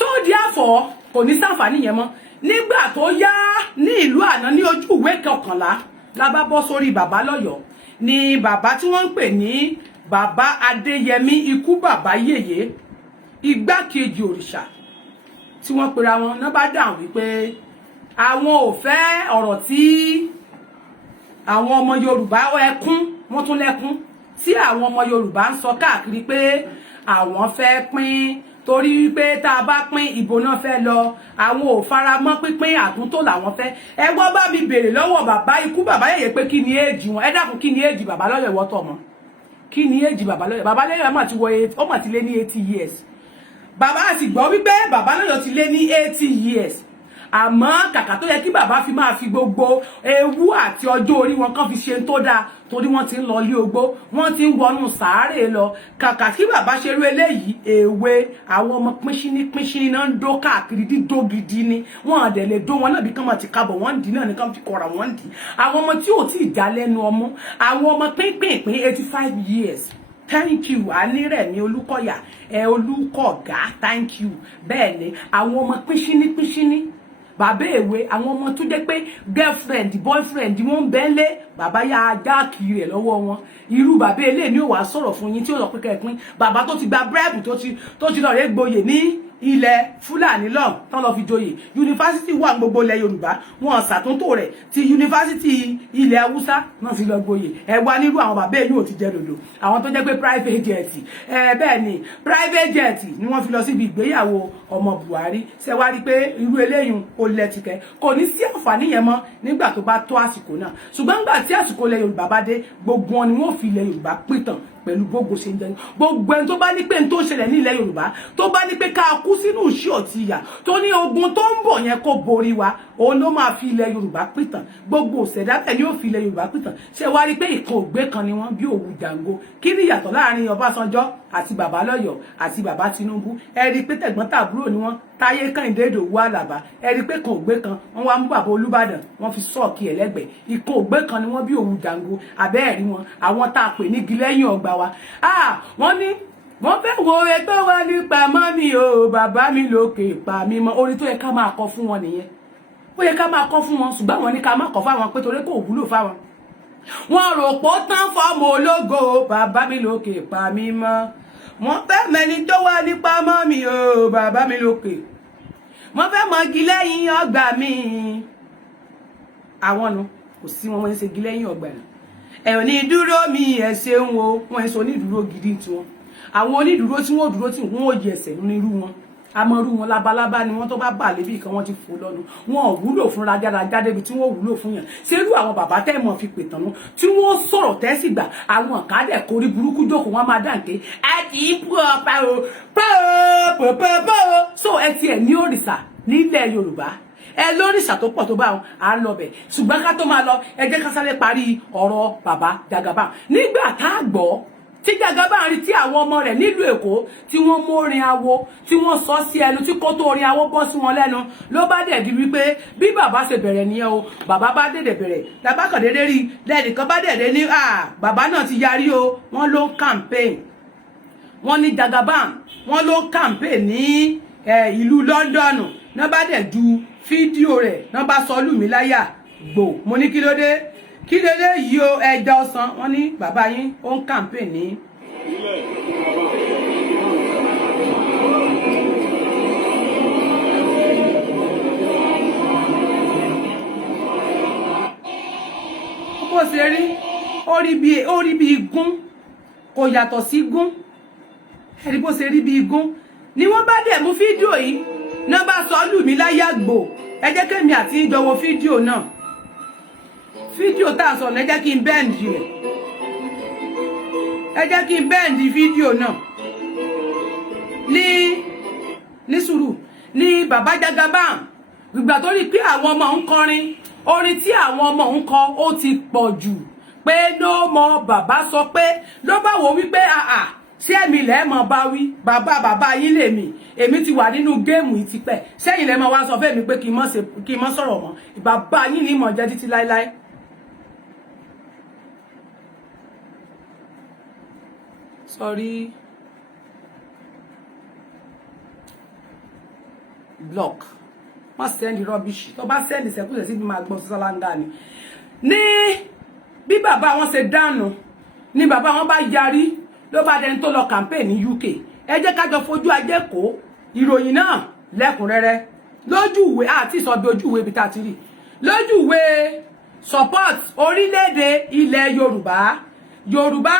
so therefore kò ní ṣàǹfààní yẹn mọ́ nígbà tó yá ní ìlú àná ní ojú ìwé 11 la bá bọ́ sórí bàbá lọ́yọ̀ọ́ ni bàbá tí wọ́n ń pè ní bàbá Adéyẹmí ikú bàbá yèyé igbákejì òrìṣà tí wọ́n pera wọn náà bá dáhùn wípé àwọn ò fẹ́ ọ̀rọ̀ tí àwọn ọmọ Yorùbá ẹkún wọ́n tún lẹ́kún tí àwọn ọmọ Yorùbá ń sọ káàkiri pé àwọn fẹ́ pín torí pé tá a bá pín ìbò náà fẹ́ lọ àwọn ò fara mọ́ pínpín àtúntò làwọn fẹ́ ẹ wọ́n bá mi béèrè lọ́wọ́ bàbá ikú bàbá yèyé pé kí ni éèjì wọn ẹ dákun kí ni éèjì bàbá lọ́yọ̀ ìwọ́tọ̀ ọmọ kí ni éèjì bàbá lọ́yọ̀ mà ti wọ ó mà ti lé ní 80 years bàbá sì gbọ́ wípé bàbá lọ́yọ̀ ti lé ní 80 years àmọ́ kàkà tó yẹ kí bàbá fi máa fi gbogbo ewu àti ọjọ́ orí wọn kan fi ṣe tó dáa torí wọ́n ti ń lọ lé ogbó wọ́n ti ń wọnú sàárè lọ kàkà kí bàbá ṣe rú eléyìí èwe àwọn ọmọ pínṣíní náà ń dó káàkiri dídó gidi ni wọ́n àdẹ̀ lè dó wọn náà bí kán máa ti kábọ̀ wọ́n dì náà ní kán fi kọ̀ra wọ́n dì àwọn ọmọ tí ò tí ì já lẹ́nu ọmú àwọn ọmọ pínpín 85 years thank you Anírẹ̀mí Olúkọ̀yà Olúkọ̀gá thank you bẹ́ẹ̀ ni àwọn ọmọ pínṣíní bàbá èwe àwọn ọmọ tó jẹ́ pé girlfriend boyfriend wọ́n bẹ́lé bàbá ya jáàkì rẹ̀ lọ́wọ́ wọn irú bàbá ilé ni ó wá sọ̀rọ̀ fún yín tí ó lọ pé kẹ́ẹ̀pín bàbá tó ti gba bribe tó ti lọ rẹ̀ gboyè ní ilẹ̀ Fúlàní lọ tán lọ fi joyè yunifásitì wà gbogbo ilẹ̀ Yorùbá wọn ṣàtúntò rẹ̀ ti yunifásitì ilẹ̀ Haúsá náà sì lọ gboyè ẹ wá nírú àwọn bàbá èyí ò ti jẹ dòdò àwọn tó jẹ́ pé private jet bẹ́ẹ̀ ni private jet ni wọ́n fi lọ síbi ìgbéyàwó ọmọ Buhari ṣe wá rí pé irú eléyìí ó lẹ́tìkẹ́ kò ní sí àǹfààní yẹn mọ́ nígbà tó bá tó àsìkò náà ṣùgbọ́n nígbà tí àsìkò ilẹ̀ Yorùbá bá dé gbogbo wọn ni wọ́n fi ilẹ̀ Yorùbá pìtàn pẹ̀lú gbogbo ṣe ń jẹ gbogbo ẹni tó bá ní pé n tó ṣẹlẹ̀ ní ilẹ̀ Yorùbá tó bá ní pé ká kú sínú ìṣí ọ̀tí ìyà tó ní ogun tó ń bọ̀ yẹn kó borí wa òun ló máa fi ilẹ̀ Yorùbá pìtàn gbogbo òṣèdá tẹ̀ ni ó fi ilẹ̀ Yorùbá pìtàn ṣé wá rí pé ìkan ògbé kan ni wọ́n bí òwú jàǹgó kí ni ìyàtọ̀ láàrin Ọbásanjọ́ àti bàbá lọ́yọ̀ àti bàbá Tinubu ẹ rí pé tẹ̀gbọ́n tàbúrò ni wọ́n Táyé Kẹ́hìndé Ìdòwú Àlàbá ẹ rí pé kan ògbé kan wọ́n wá mú bàbá Olúbàdàn wọ́n fi sọ́ọ̀kì ẹ̀lẹ́gbẹ̀ẹ́ ìkan ògbé kan ni wọ́n bí òwú jàǹgó àbẹ́ẹ̀rí wọn àwọn tá a pè ní gilẹ́yìn ọgbà wa wọ́n ní wọ́n fẹ́ wo ẹgbẹ́ wa nípa mọ́ mi o bàbá mi lókè pa mi mọ́ orin tó yẹ ká máa kọ fún wọn nìyẹn ó yẹ ká máa kọ fún wọn ṣùgbọ́n àwọn ní ká máa kọ fáwọn pé torí kò wúlò fáwọn wọn rò pó tán fọmọ ológo bàbá mi lókè pa mi mọ́ wọ́n fẹ́ mẹni tó wà nípa mọ́ mi o bàbá mi lókè wọ́n fẹ́ mọ́gi lẹ́yìn ọgbà mi àwọn nu kò sí wọn wọ́n ń ṣe gi lẹ́yìn ọgbà náà ẹ̀rọ ní dúró mi ẹ̀ ṣeun o wọ́n ń sọ onídùúró gidi tiwọn àwọn onídùúró tí wọ́n dúró tí wọ́n ò yẹ ẹsẹ̀ nínú irú wọn amọ̀rú wọn labalábá ni wọ́n tó bá bà lébi kan wọ́n ti fò lọ́nu wọn ò wúlò fún rájárájá débi tí wọ́n wúlò fún yàn ṣerú àwọn bàbá tẹ́ mọ̀ fi pè tán tí wọ́n sọ̀rọ̀ tẹ́sí gbà àwọn ọ̀kadẹ̀ korí burúkú jókòó wọn máa dàǹké ẹ kì í pọ̀ pa o pọ̀ o so ẹ tiẹ̀ ní òrìṣà nílẹ̀ Yorùbá ẹ lóríṣà tó pọ̀ tó bá wọn à ń lọ bẹ̀ ṣùgbọ́n ká tó máa lọ ẹ jẹ́ ká sáré parí ọ̀rọ̀ bàbá Jagaban nígbà tá a gbọ́ tí Jagaban rí tí àwọn ọmọ rẹ̀ nílùú Èkó tí wọ́n mú orin awo tí wọ́n sọ sí ẹnu tí kó tó orin awo bọ́ sí wọn lẹ́nu ló bá dẹ̀ di wípé bí bàbá ṣe bẹ̀rẹ̀ nìyẹn o bàbá bá dẹ̀dẹ̀ bẹ̀rẹ̀ labákàndéédé rí lẹ́nìkan bá dẹ̀dẹ̀ ní bàbá náà ti yarí o wọ́n ló ń campaign wọ́n ní Jagaban wọ́n ló ń campaign ní ìlú London náà bá dẹ̀ ju fídíò rẹ̀ náà bá sọ lù mí láyà gbò mo ní kí ló dé kí lélé yìí o ẹja ọsàn wọ́n ní bàbá yín ó ń campaign ní. bó ṣe rí ó rí bí igún kò yàtọ̀ sí gún ẹ̀rí bó ṣe rí bí igún ni wọ́n bá dẹ̀ mú fídíò yìí náà bá sọ lù mí láyà gbò ẹ jẹ́ kémi àti ìjọ wo fídíò náà fídíò tá a sọ ẹ jẹ́ kí n bẹ́ǹdì rẹ̀ ẹ jẹ́ kí n bẹ́ǹdì fídíò náà ní sùúrù ní bàbá Jagaban gbígbà tó rí pé àwọn ọmọ ń kọrin orin tí àwọn ọmọ ń kọ ó ti pọ̀ jù pé ló mọ bàbá sọ pé ló bá wò wípé ṣé èmi lẹ́ mọ̀ bá wí bàbá yín lèmi èmi ti wà nínú géèmù yìí tipẹ́ sẹ́yìn lẹ́ mọ̀ wá sọ fẹ́mi pé kí n mọ́ sọ̀rọ̀ mọ́ bàbá yín ní mọ̀ jẹ́ títí láéláé. Sorry. block má send rubbish tó bá send ìṣẹ́kùsẹ̀ sí bí máa gbọ́ sọ́láńgá ni ní bí bàbá wọn ṣe dànù ni bàbá wọn bá yarí ló bá dẹni tó lọ campaign ní UK ẹ jẹ́ ká jọ fojú ajé kó ìròyìn náà lẹ́kùnrẹ́rẹ́ lójú ìwé àti ìsọ̀bí ojú ìwé ibi tá a ti rí lójú ìwé support orílẹ̀-èdè ilẹ̀ Yorùbá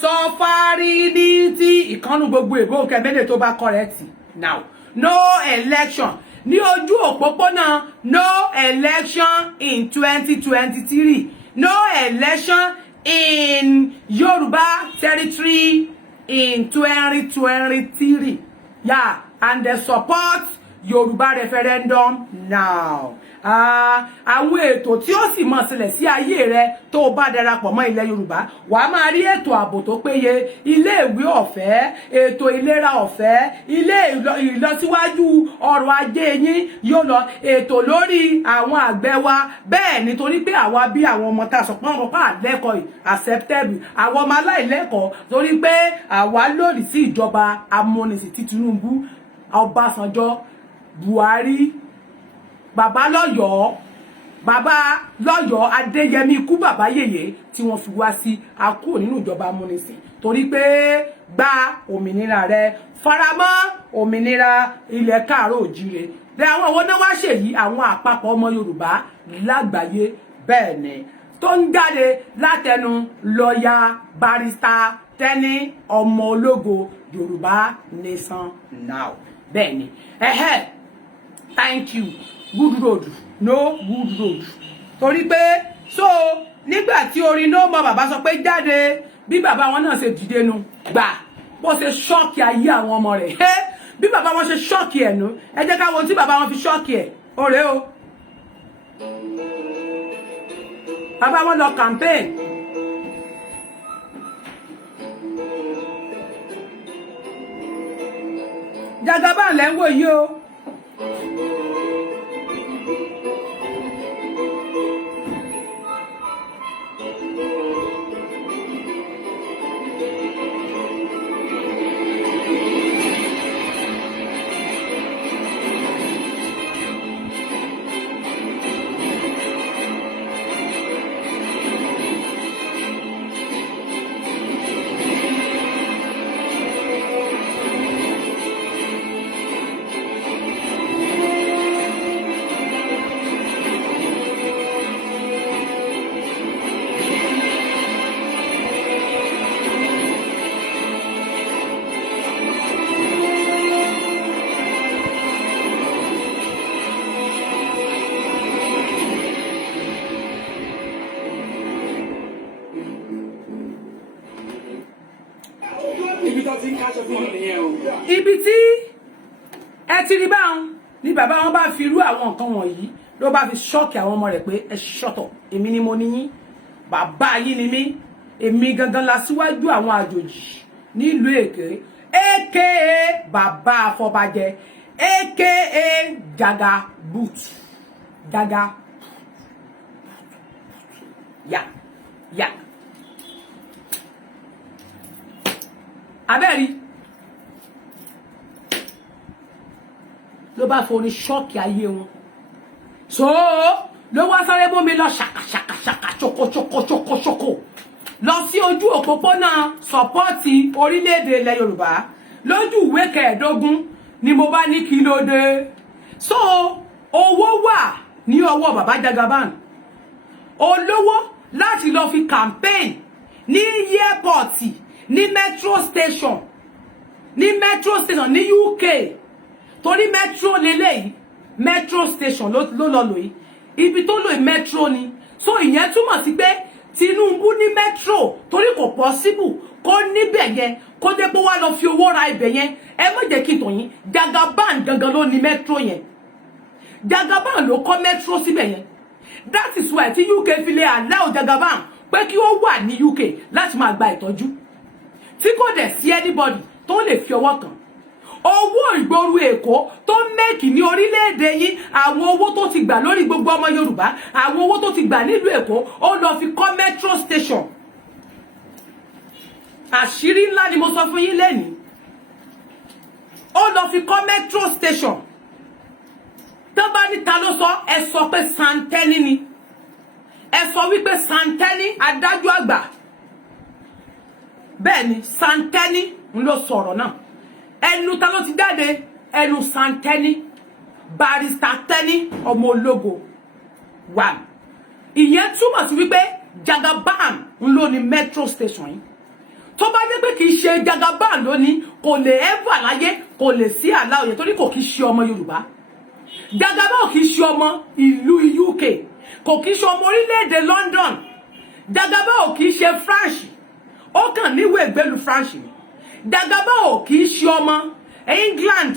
sovereignty ìkànnù gbogbo èbó kẹ́mẹ́lẹ̀ tó bá correct now no election ní ojú òpópónà no election in 2023 no election in Yoruba territory in 2023 yeah and they support Yoruba referendum now àwọn ètò tí ó sì mọ̀ sílẹ̀ sí ayé rẹ tó bá darapọ̀ mọ́ ilẹ̀ Yorùbá wà á máa rí ètò ààbò tó péye ilé-ìwé ọ̀fẹ́ ètò ìlera ọ̀fẹ́ ilé ìlọsíwájú ọrọ̀ ajé yín yóò lọ ètò lórí àwọn àgbẹ̀ wa bẹ́ẹ̀ nítorí pé àwa bí àwọn ọmọ tá a sọ pé wọn kọ́ àlẹ́kọ̀ọ́ acceptable àwọn ọmọ aláìlẹ́kọ̀ọ́ torí pé àwa lòdì sí ìjọba amúnisìn tí Tinubu Ọbásanjọ́ Buhari bàbá lọ́yọ̀ọ́ Adéyẹmí ikú bàbá yèyé tí wọ́n fi wá sí akúrò nínú ìjọba amúnisìn torí pé gba òmìnira rẹ faramọ́ òmìnira ilẹ̀ káàárọ̀ òjíire bẹ́ẹ̀ àwọn owó náà wá ṣèyí àwọn àpapọ̀ ọmọ Yorùbá lágbàáyé bẹ́ẹ̀ ni tó ń jáde látẹnu lọ́ọ̀yà barista Tẹ́ni ọmọ ológo Yorùbá Nation now bẹ́ẹ̀ ni thank you good road no good road torí pé so nígbà tí orin no mọ bàbá sọ pé jáde bí bàbá wọn náà ṣe dìde nu gbà bó ṣe ṣọ́ọ̀kì ayé àwọn ọmọ rẹ̀ bí bàbá wọn ṣe ṣọ́ọ̀kì ẹ̀ nu ẹ jẹ́ ká wo tí bàbá wọn fi ṣọ́ọ̀kì ẹ̀ ọ̀rẹ́ o bàbá wọn lọ campaign Jagaban lẹ́ ń wò yìí o. Ibi tí ẹ ti rí báwọn ní bàbá wọn bá fi irú àwọn nǹkan wọ̀nyí ló bá fi ṣọ́ọ̀kì àwọn ọmọ rẹ̀ pé ẹ ṣọ́tọ̀ èmi ni mo ní yín bàbá yín ni mí èmi gangan la síwájú àwọn àjòjì nílùú Èkó aka bàbá Afọbajẹ aka Jaga boot Jaga ya abẹ́rí ló bá forí ṣọ́ọ̀kì ayé wọn so ló wá sáré bómi lọ ṣàkàṣàkàṣàkà ṣokoṣokoṣokoṣoko lọ sí ojú òpópónà sọpọ́ọ̀tì orílẹ̀-èdè ilẹ̀ Yorùbá lójú ìwé 15 ni mo bá ní kí ló dé so owó wà ní ọwọ́ bàbá Jagaban olówó láti lọ fi campaign ní airport ní metro station ní UK torí metro lélẹ́yìí metro station ló lọ lò yìí ibi tó lò metro ni so ìyẹn túmọ̀ sí pé Tinubu ní metro torí kò possible kó níbẹ̀ yẹn kó dé pé wá lọ fi owó ra ibẹ̀ yẹn ẹ má jẹ́ kí tàn yín Jagaban gangan ló ní metro yẹn Jagaban ló kọ́ metro síbẹ̀ yẹn that is why tí UK fi lè allow Jagaban pé kí ó wà ní UK láti máa gba ìtọ́jú tí kò dẹ̀ sí anybody tó lè fi ọwọ́ kàn owó ìgboro Èkó tó mẹ́kì ní orílẹ̀-èdè yìí àwọn owó tó ti gbà lórí gbogbo ọmọ Yorùbá àwọn owó tó ti gbà nílùú Èkó ó lọ fi kọ́ metro station àṣírí ńlá ni mo sọ fún yín lẹ́nìí ó lọ fi kọ́ metro station tó bá ní ta ló sọ ẹ sọ pé Santeni ni ẹ sọ wípé Santeni adájọ́ àgbà bẹ́ẹ̀ ni Santeni ń lọ sọ̀rọ̀ náà ẹnu ta ló ti jáde ẹnu Santeni Barrister Teni ọmọ ológo wà ìyẹn túmọ̀ sí wípé Jagaban ń lò ní metro station yìí tó bá jẹ́ pé kì í ṣe Jagaban lónìí kò lè ever láyé kò lè sí Aláòyè torí kò kì í ṣe ọmọ Yorùbá Jagaban kì í ṣe ọmọ ìlú UK kò kì í ṣe ọmọ orílẹ̀-èdè London Jagaban kì í ṣe France ó kàn níwèé ìgbélú France ni Jagaban kì í ṣe ọmọ England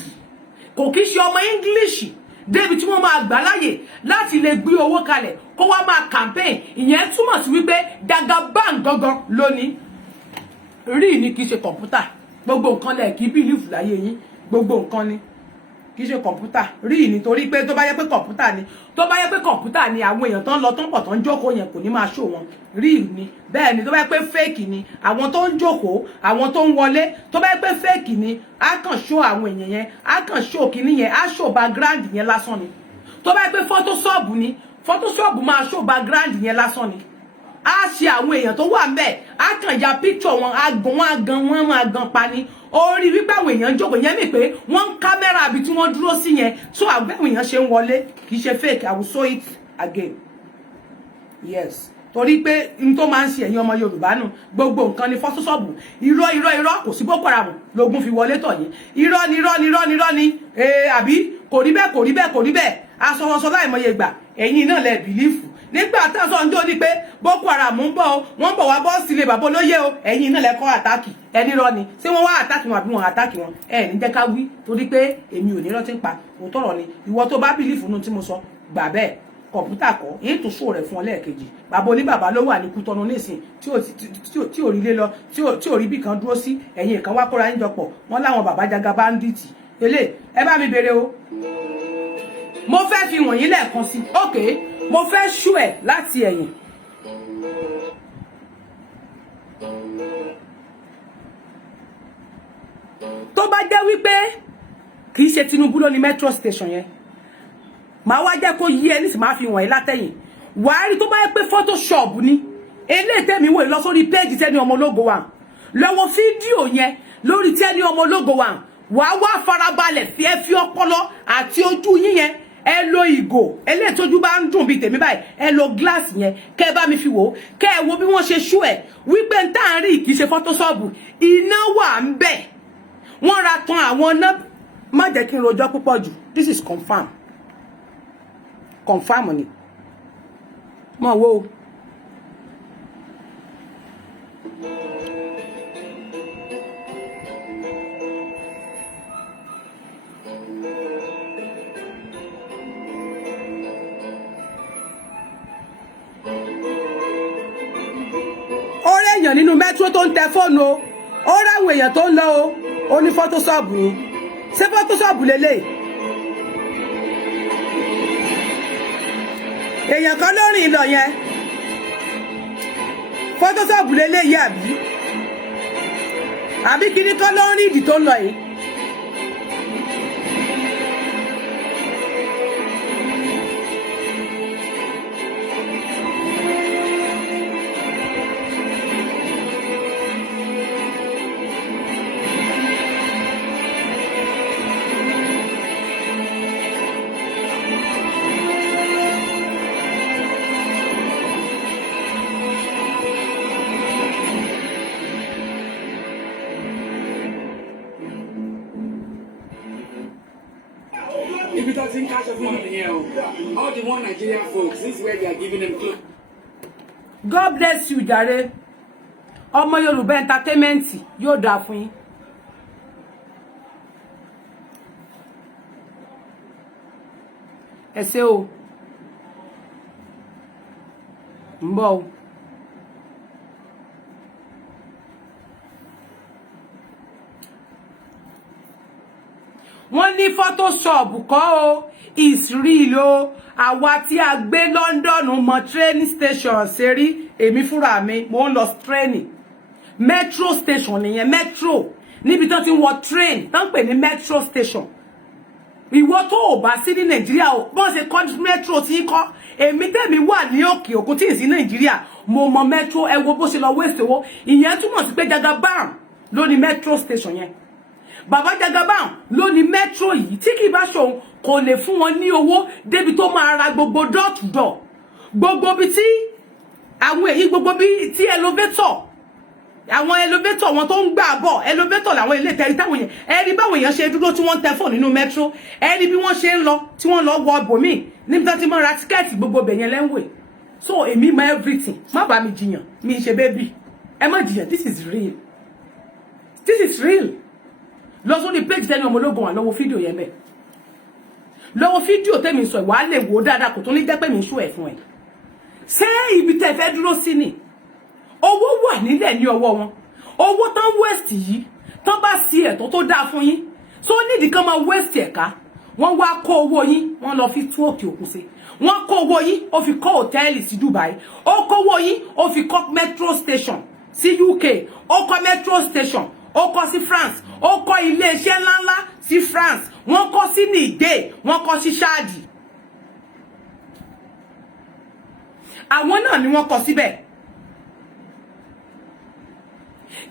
kò kì í ṣe ọmọ English débi tí wọ́n máa gbà láyè láti lè gbé owó kalẹ̀ kó wá máa campaign ìyẹn túmọ̀ sí wípé Jagaban gangan lónìí rí ni kì í ṣe kọ̀ǹpútà gbogbo nǹkan lẹ̀ kì í bìlífù láyé yín gbogbo nǹkan ni kì í ṣe kọ̀ǹpútà rí ni torí pé tó bá yẹ pé kọ̀ǹpútà ni àwọn èèyàn tó ń lọ tó ń pọ̀ tó ń jókòó yẹn kò ní máa ṣó wọn rí ni bẹ́ẹ̀ ni tó bá yẹ pé fake ni àwọn tó ń jókòó àwọn tó ń wọlé tó bá yẹ pé fake ni á kàn ṣó àwọn èèyàn yẹn á kàn ṣó kinní yẹn á ṣó background yẹn lásán ni tó bá yẹ pé photoshop ni photoshop máa ṣó background yẹn lásán ni á ṣe àwọn èèyàn tó wà ńbẹ̀ á kàn ya picture wọn wọn máa gan pa ni orí wípé àwọn èèyàn jókòó yẹn mi pé wọ́n ń kámẹ́rà àbí tí wọ́n dúró sí yẹn so àwọn èèyàn ṣe ń wọlé kì í ṣe fake I will show it again yes torí pé n tó máa ń ṣe ẹ̀yin ọmọ Yorùbá nù gbogbo nǹkan ni fọ́sọ́sọ́ọ̀bù irọ́ kò sí Boko Haram lógún fi wọlé tọ̀ yín irọ́ ni àbí kò rí bẹ́ẹ̀ aṣọwọ́sọ láìmọye gbà ẹ̀yin náà lẹ bìlífù nígbà tá sọ ǹjọ́ ní pé Boko Haram ń bọ̀ wọ́n bọ̀ wá bọ́ọ̀sì lè bàbá olóyè o ẹ̀yin náà lẹ kọ́ àtáàkì ẹni rọ ni ṣé wọ́n wá àtáàkì wọn àbí wọn àtáàkì wọn ẹ ní jẹ́ ká wí torí pé èmi ò ní rántí ń pa òótọ́ rọ̀ ni ìwọ tó bá bìlífù nù tí mo sọ gbà bẹ́ẹ̀ kọ̀ǹpútà kọ́ èyí tó ṣó rẹ̀ fún ọ lẹ́ẹ̀kejì bàbá oníbàbá ló wà ní Kútọ́nù nísìn tí ò rí lé lọ tí ò rí bí kan dúró sí ẹ̀yin kan wá kóra yín jọpọ̀ wọ́n láwọn bàbá Jagaban bandits elé ẹ bá mi bèrè o mo fẹ́ fi wọ̀nyí lẹ́ẹ̀kan sí okay mo fẹ́ ṣú ẹ̀ láti ẹ̀yìn tó bá jẹ́ wípé kì í ṣe Tinubu ló ní metro station yẹn màá wá jẹ́ kó yí ẹ nísìnyí máa fi wọ̀nyí látẹ̀yìn wàá rí tó bá yẹ pé photoshop ni eléyìí tẹ́mi wò lọ sórí péèjì Tenny ọmọ ológo wa lọ́wọ́ fídíò yẹn lórí Tenny ọmọ ológo wa wàá wá farabalẹ̀ fi ọpọlọ àti ojú yín yẹn ẹ lo ìgò eléyìí tójú bá ń dùn bíi tèmi báyìí ẹ lo glass yẹn kẹ́ bá mi fi wò kẹ́ ẹ wo bí wọ́n ṣe ṣú ẹ̀ wípé ń tàn rí kì í ṣe photoshop iná wà ń bẹ̀ wọ́n ra tan àwọn náà má jẹ́ kí n rojọ́ púpọ̀ jù this is confirm ni mọ̀ wo èèyàn nínú metro tó ń tẹ fóònù o ó ráwọn èèyàn tó ń lọ o ó ní photoshop ni ṣé photoshop lélẹ̀ èèyàn kan ló rìn lọ yẹn photoshop lélẹ̀ yìí àbí kiri kan ló rìn ìdí tó ń lọ yìí. All the one Nigerian folks, this is where they are giving them clothes. God bless you, jàre. Ọmọ Yorùbá entertainment yóò dá fún yín. Ẹ ṣé o. Ń bọ̀ o. Wọ́n ní Photoshop kọ́ o is real o àwa tí a gbé London mọ train station ṣe rí èmi fúnra mi mo ń lọ training metro station nìyẹn metro níbi tán ti ń wọ train tán pè ní metro station ìwọ tó ò bá sí ní Nàìjíríà o bọ́n ṣe kọ́ metro tí ń kọ́ èmi tẹ̀mí wà ní òkè òkun tí ì sí Nàìjíríà mo mọ metro ẹ wo bó ṣe lọ waste owó ìyẹn túmọ̀ sí pé Jagaban ló ní metro station yẹn bàbá Jagaban ló ní metro yìí tí kì í bá ṣòun kò lè fún wọn ní owó débi tó máa ra gbogbo door to door gbogbo bí tí àwọn èyí gbogbo bí tí elevator àwọn elevator wọn tó ń gbà bọ̀ elevator làwọn ilé tẹ̀rí táwọn yẹn ẹ̀rí báwọn èèyàn ṣe dúró tí wọ́n tẹ fóònù nínú metro ẹ̀rí bí wọ́n ṣe ń lọ tí wọ́n lọ wọ ibòmíì níbi tí wọ́n ra tíkẹ́ẹ̀tì gbogbo bẹ̀yẹn lẹ́wẹ̀ so èmi mọ everything má bá mi jiyàn mi ṣe baby ẹ má jiyàn this is real lọ sórí page tẹ́ni ọmọ ológun wà lọ́wọ́ fídíò yẹn bẹ́ẹ̀ lọ́wọ́ fídíò tẹ́mi sọ ìwà lè wò dáadáa kò tó ní jẹ́ pé mi ń ṣó ẹ̀ fún ẹ ṣé ibi tẹ́ fẹ́ dúró sí ni owó wà nílẹ̀ ní ọwọ́ wọn owó tán waste yìí tán bá sí ẹ̀tọ́ tó dáa fún yín so nídìí kan máa waste ẹ̀ka wọ́n wá kó owó yín wọ́n lọ fi tún òkè òkun ṣe wọ́n kó owó yín ó fi kọ́ hòtẹ́ẹ̀lì sí Dubai ó kó owó yín ó fi kọ́ metro station sí UK ó kọ́ metro station ó kọ́ sí France ó kọ́ iléeṣẹ́ ńláńlá sí France wọ́n kọ́ sí Niger wọ́n kọ́ sí Chadi àwọn náà ni wọ́n kọ́ síbẹ̀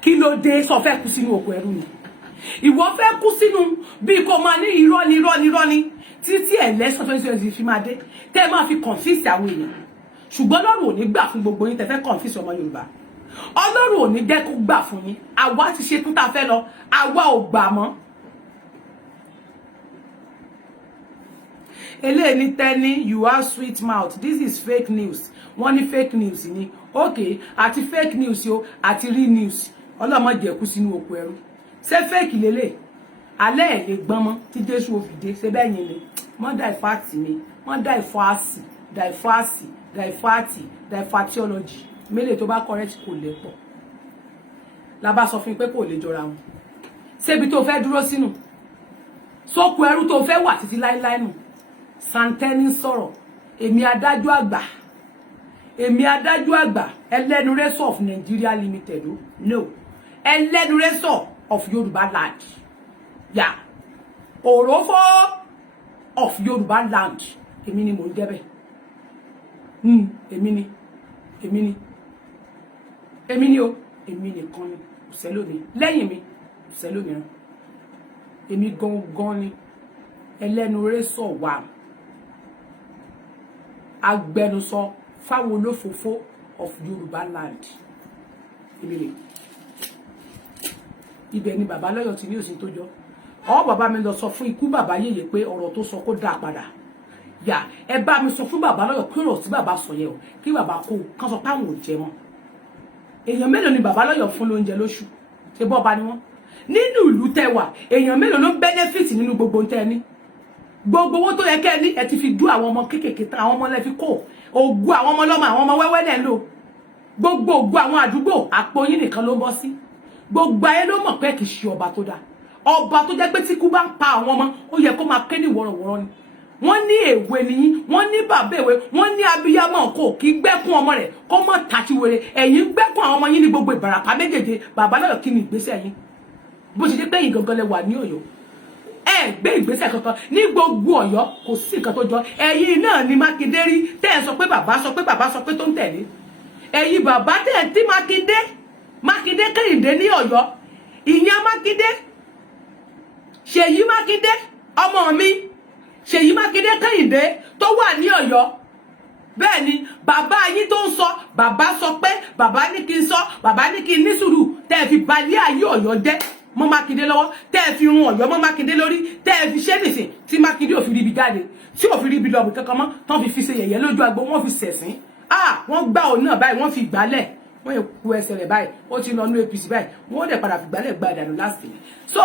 kí ló dé sọ fẹ́ kú sínú oko ẹrú ni ìwọ fẹ́ kú sínú bí kò máa ní irọ́ ni títí election 2020 fi máa dé tẹ́ máa fi confuse àwọn èèyàn ṣùgbọ́n Ọlọ́run ò ní gbà fún gbogbo yín tẹ́ fẹ́ confuse ọmọ Yorùbá Ọlọ́run ò ní jẹ́ kó gbà fún yín àwa ti ṣe tún tá fẹ́ lọ àwa ò gbà mọ́ eléyìí tẹ́ni you have sweet mouth this is fake news wọ́n ní fake news ni okay àti fake news o àti real news ọlọ́mọ jẹ́ kú sínú oko ẹrú ṣé fake lélẹ̀ alẹ́ ẹ̀ lè gbọ́n mọ́ tí Jésù ò fìdé ṣe bẹ́ẹ̀ yẹn ni wọ́n dá ìfáàtì mi wọ́n dá ìfáàtìology mélòó tó bá correct kò lè pọ̀ la bá sọ fún pé kò lè jọra wọn ṣébi tó fẹ́ dúró sínú sóko ẹrú tó fẹ́ wà títí láíláí nù Santeni sọ̀rọ̀ èmi adájọ́ àgbà ẹlẹ́nurẹ́sọ̀ of Nigeria Limited o no ẹlẹ́nurẹ́sọ̀ of Yorùbá land yà òrófó of Yorùbá land èmi ni mò ń jẹ́ bẹ́ẹ̀ èmi ni o èmi nìkan ni òṣèlómi lẹ́yìn mi òṣèlómìíràn èmi gangan ni ẹlẹ́nurẹ́sọ̀ wà agbẹnusọ fáwọn olófòfó of Yorùbá land ìbílẹ̀ ibẹ̀ ni bàbá lọ́yọ̀ tí ní òsì tó jọ bàbá mi lọ sọ fún ikú bàbá yèyè pé ọ̀rọ̀ tó sọ kó dá padà yà ẹ bá mi sọ fún bàbá lọ́yọ̀ pé ọ̀rọ̀ tí bàbá sọ yẹ o kí bàbá kó kán sọ páwọn ò jẹ mọ́ èèyàn mélòó ni bàbá lọ́yọ̀ fún lóúnjẹ lóṣù ṣe bọ́ ọba ni wọ́n nínú ìlú tẹ́ wà èèyàn mélòó ló ń benefit nínú gbogbo tẹ́ ní gbogbo owó tó yẹ kẹ́ ní ẹ ti fi dú àwọn ọmọ kéékèèké tán àwọn ọmọ lẹ fi kó ògùn àwọn ọmọ lọ́mọ àwọn ọmọ wẹ́wẹ́ lẹ̀ ń lò gbogbo ògùn àwọn àdúgbò àpò yín nìkan ló bọ́ sí gbogbo ayé ló mọ̀ pé kì í ṣe ọba tó dáa ọba tó jẹ́ pé tí kú bá ń pa àwọn ọmọ ó yẹ kó máa ké ní wọ̀rọ̀wọ̀rọ̀ ni wọ́n ní èwe nìyí wọ́n ní bàbá èwe wọ́n ní abiyamọ kò kí gbẹ́kún ọmọ rẹ̀ kó mọ̀ tàṣíwèrè ẹ̀yin gbẹ́kún àwọn ọmọ yín ní gbogbo ìbàràpá méjèèjì bàbá lọ́yọ̀ kí ni ìgbésẹ̀ yín bó ṣe dé pé yín gangan lẹ wà ní Ọ̀yọ́ gbé ìgbésẹ̀ kankan ní gbogbo Ọ̀yọ́ kò sí nǹkan tó jọ ẹ̀yin náà ni Mákindé rí tẹ́ ẹ sọ pé bàbá sọ pé tó ń tẹ̀lé ẹ̀yin bàbá tẹ́ ẹ tí Mákindé Kẹ́hìndé ní Ọ̀yọ́ ìyẹn Mákindé Ṣèyí Mákindé ọmọ mi Ṣèyí Mákindé Kẹ́hìndé tó wà ní Ọ̀yọ́ bẹ́ẹ̀ ni bàbá yín tó ń sọ bàbá sọ pé bàbá ní kí n sọ bàbá ní kí n ní sùúrù tẹ́ ẹ fi balẹ̀ ayé Ọ̀yọ́ jẹ́ mọ́ Mákindé lọ́wọ́ tẹ́ ẹ fi run Ọ̀yọ́ mọ́ Mákindé lórí tẹ́ ẹ fi ṣe nìsín tí Mákindé ò fi ríbi jáde tí ò fi ríbi lọ́ọ̀bù kankan mọ́ tán fi ṣe yẹ̀yẹ́ lójú agbo wọ́n fi ṣẹ̀sín wọ́n gbá òun náà báyìí wọ́n fi gbálẹ̀ wọ́n yẹ ku ẹsẹ̀ rẹ̀ báyìí ó ti lọ ní APC báyìí wọ́n dẹ̀ padà fi gbálẹ̀ gba ìdànù láti so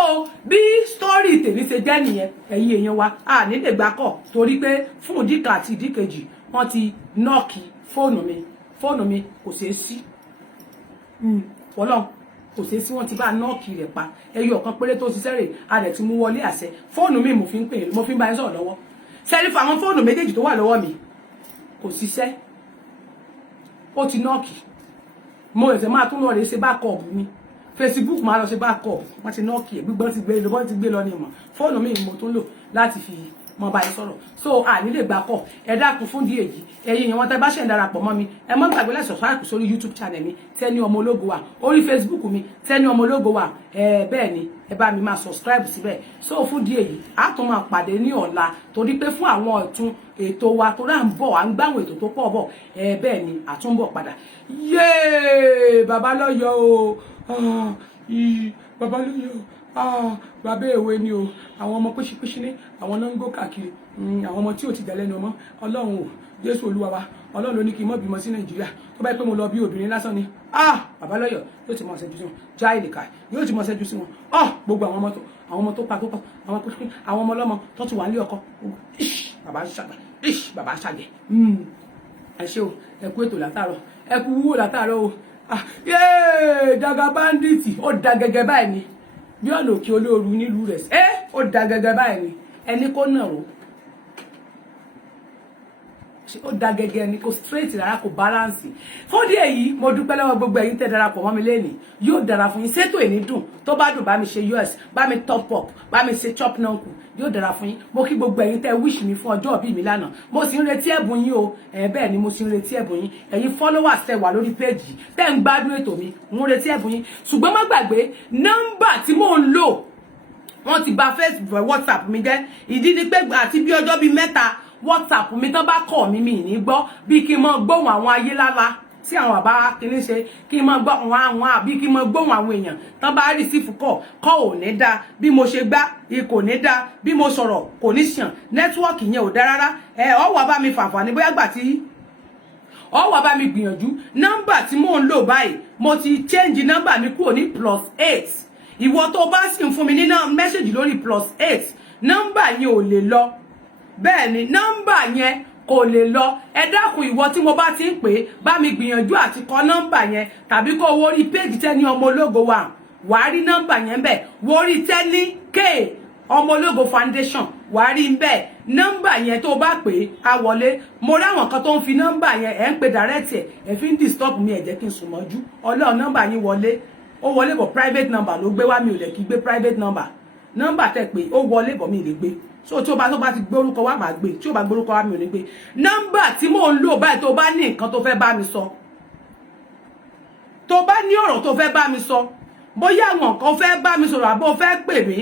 bí story tèmi ṣe jẹ́ nìyẹn ẹ̀yin èèyàn wa nílé gbákọ̀ torí pé fún ìdí kan àti ìdí kejì wọ́n ti nọ́ọ̀kì fóònù mi kò ṣeé sí Ọlọ́run kò ṣeé sí wọ́n ti bá nọ́ọ̀kì rẹ̀ pa ẹyọ kan péré tó ṣiṣẹ́ rẹ̀ a rẹ̀ ti mú wọlé àṣẹ fóònù mi mo fi ń pè é mo fi ń bá yín sọ̀rọ̀ lọ́wọ́ sẹ́rífù àwọn fóònù méjèèjì tó wà lọ́wọ́ mi kò ṣiṣẹ́ ó ti nọ́ọ̀kì mo ẹ̀sẹ̀ máa tún lọ rẹ̀ ṣe bákọ̀ọ̀bù mi Facebook máa lọ ṣe backup wọ́n ti nọ́ọ̀kì ẹ̀ gbígbọ́n ti gbé lọ ní ìmọ̀ fóònù mi mo tún lò láti fi mo bá yín sọ̀rọ̀ so a ní lè gbà kọ́ ẹ dákun fún díẹ̀ yìí ẹ̀yin yẹn wọ́n tẹ́ bá ṣe ń darapọ̀ mọ́ mi ẹ má gbàgbé láti subscribe sórí YouTube channel mi Tenny Ọmọ Ológo wà orí Facebook mi Tenny Ọmọ Ológo wà bẹ́ẹ̀ ni ẹ bá mi máa subscribe síbẹ̀ so fún díẹ̀ yìí a tún máa pàdé ní ọ̀la torí pé fún àwọn ọ̀tún ètò wa tó rà ń bọ̀ à ń gbáwọn ètò tó pọ̀ bọ̀ bẹ́ẹ̀ ni a tún bọ̀ padà yéé bàbá lọ́yọ̀ o bàbá lọ́yọ̀ o bàbá èwe ni o àwọn ọmọ píṣípíṣí ní àwọn náà ń gò káàkiri àwọn ọmọ tí ò ti dẹ̀lẹ́nu ọmọ ọlọ́run o Jésù Olúwa wa ọlọ́run ló ní kí n mọ́ bímọ sí Nàìjíríà tó bá yẹ pé mo lọ bí obìnrin lásán ni bàbá lọ́yọ̀ yóò ti mọ̀ ṣẹ́jú sí wọn já ìlẹ̀ka yóò ti mọ̀ ṣẹ́jú sí wọn gbogbo àwọn ọmọ tó pa àwọn píṣípíṣí àwọn ọmọ ọlọ́mọ tó ti wà ní ọkọ bàbá ṣàgbẹ̀ ẹ ṣé o ẹ kú ètò látàárọ̀ ẹ kú wúwo látàárọ̀ o daga bandit ó da gẹ́gẹ́ báyìí ni bí ọ̀nà òkè olóoru nílùú rẹ̀ ó da gẹ́gẹ́ báyìí ni ẹni kó náà o ó da gẹ́gẹ́ ni kò straight rárá kò balance fún díẹ̀ yìí mo dúpẹ́ lọ́wọ́ gbogbo ẹ̀yin tẹ́ darapọ̀ mọ́ mi lẹ́nìí yóò dára fún yín ṣètò èní dùn tó bá dùn bá mi ṣe US bá mi top up bá mi ṣe chop náà kù yóò dára fún yín mo kí gbogbo ẹ̀yin tẹ́ wish mi fún ọjọ́ ìbí mi lánàá mo sì ń retí ẹ̀bùn yín o bẹ́ẹ̀ ni mo sì ń retí ẹ̀bùn yín ẹ̀yin followers tẹ́ wà lórí page yìí tẹ́ ń gbádùn ètò mi mo ń retí ẹ̀bùn yín ṣùgbọ́n má gbàgbé nọ́mbà tí mò ń lò wọ́n ti bà Facebook WhatsApp mi jẹ́ ìdí ni pé àti bí ọjọ́ bíi mẹ́ta WhatsApp mi tán bá kọ̀ mí mi ní gbọ́ bí kí n mọ gbóhùn àwọn ayé lála tí àwọn àbá kìíní ṣe kí n mọ gbọ́ àwọn àbí kí n mọ gbóhùn àwọn èèyàn tán bá receive kọ̀ ò ní dá bí mo ṣe gbá kò ní dá bí mo sọ̀rọ̀ kò ní ṣàn nẹ́tíwọ́ọ̀kì yẹn ò dá rárá ọwọ́ bá mi fàǹfààní bóyá gbà tí ọwọ́ bá mi gbìyànjú nọ́mbà tí mò ń lò báyìí mo ti change nọ́mbà mi kúrò ní +8 ìwọ tó bá sì ń fún mi ní mẹ́sẹ̀jì lórí +8 nọ́mbà yẹn ò lè lọ bẹ́ẹ̀ ni nọ́mbà yẹn kò lè lọ ẹ dákun ìwọ tí mo bá ti ń pè bá mi gbìyànjú àti kọ nọ́mbà yẹn tàbí kó wo orí péjì Tenny Ọmọ Ológo wà wàá rí nọ́mbà yẹn bẹ́ẹ̀ wo orí Tenny K Ọmọ Ológo Foundation wàá rí bẹ́ẹ̀ nọ́mbà yẹn tó bá pè á wọlé mo ráwọn kan tó ń fi nọ́mbà yẹn ẹ̀ ń pe direct ẹ̀ fi ń disturb mi ẹ̀ jẹ́ kí n sùn mọ́jú ọlọ́run nọ́mbà yín wọlé ó wọlé bọ̀ private number ló gbé wá mi ò lè kí gbé private number nọ́mbà tẹ́ pé ó wọlé bọ̀ mi lè gbé so tí o bá ti gbé orúkọ wa máa gbé tí o bá gbé orúkọ wa mi ò ní gbé nọ́mbà tí mò ń lò báyìí tó bá ní nǹkan tó fẹ́ bá mi sọ tó bá ní ọ̀rọ̀ tó fẹ́ bá mi sọ bóyá àwọn nǹkan fẹ́ bá mi sọ̀rọ̀ àbó fẹ́ pè mí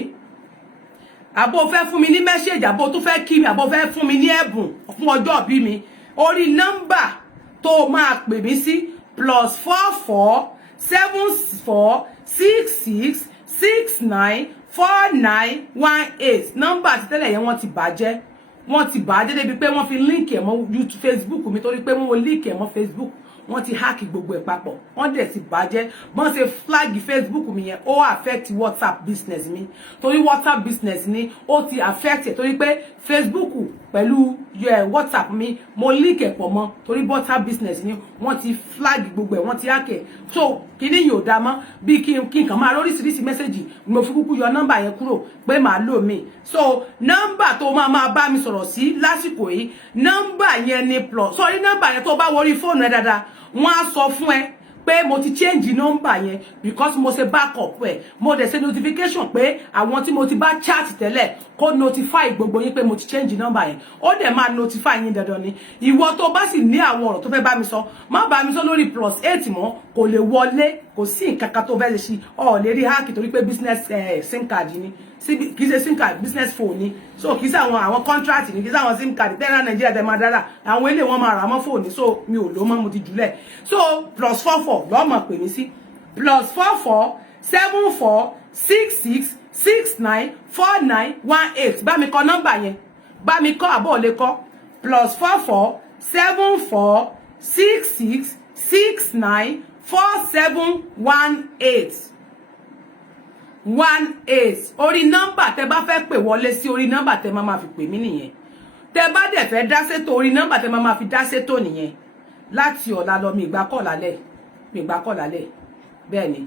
àbó fẹ́ fún mi ní mẹ́sẹ̀jì àbó tó fẹ́ kí mi àbó fẹ́ fún mi ní ẹ̀bùn fún ọjọ́ ìbí mi orí nọ́mbà tó máa pè mí sí +44 74 66 69 4918 nọ́mbà ti tẹ́lẹ̀ yẹn wọ́n ti bàjẹ́ débi pé wọ́n fi líǹkì ẹ̀ mọ́ YouTube Facebook mi torí pé wọ́n líǹkì ẹ̀ mọ́ Facebook wọ́n ti hack gbogbo ẹ̀ papọ̀ wọ́n dẹ̀ ti bàjẹ́ bọ́n ṣe flag Facebook mi yẹn ó affect WhatsApp business mi torí WhatsApp business ni ó ti affect ẹ̀ torí pé Facebook pẹ̀lú WhatsApp mi mo link ẹ̀ pọ̀ mọ́ torí WhatsApp business ni wọ́n ti flag gbogbo ẹ̀ wọ́n ti hack ẹ̀ so kíní yóò dá mọ́ bí kí n kàn máa lóríṣiríṣi mẹ́sẹ̀gì mo fi kúkú yọ nọ́mbà yẹn kúrò pé màá lò mí so nọ́mbà tó máa bá mi sọ̀rọ̀ sí lásìkò yìí nọ́mbà yẹn ni plus sọrí nọ́mbà yẹn tó bá wọrí fóònù ẹ dáadáa wọ́n á sọ fún ẹ pé mo ti change nọ́mbà yẹn because mo ṣe backup ẹ mo dẹ̀ ṣe notification pé àwọn tí mo ti bá chat tẹ́lẹ̀ kó notify gbogbo yín pé mo ti change nọ́mbà yẹn ó dẹ̀ máa notify yín dandan ni ìwọ tó bá sì ní àwọn ọ̀rọ̀ tó fẹ́ bá mi sọ má bá mi sọ lórí +8 mọ́ kò lè wọlé kò sí nǹkan kan tó fẹ́ lè ṣe ọ̀ lè rí hack torí pé business sim card ni kì í ṣe sim card business phone ni so kì í ṣe àwọn contract ni kì í ṣe àwọn sim card tẹ́lá Nàìjíríà tẹ́ máa dára àwọn ilé wọn máa rà mọ́ phone ni so mi ò lò mọ́ mo ti jùlẹ̀ so +44 lọ́mọ pè mí sí +44 74 66 69 4918 bá mi kọ nọ́mbà yẹn bá mi kọ àbọ̀ lè kọ +44 74 66 69 4718 orí nọ́mbà tẹ́ bá fẹ́ pè wọlé sí orí nọ́mbà tẹ́ máa fi pè mí nìyẹn tẹ́ bá dẹ̀ fẹ́ dá sétò orí nọ́mbà tẹ́ máa fi dá sétò nìyẹn láti ọ̀la lọ mi ìgbà kọ̀ lálẹ́ bẹ́ẹ̀ ni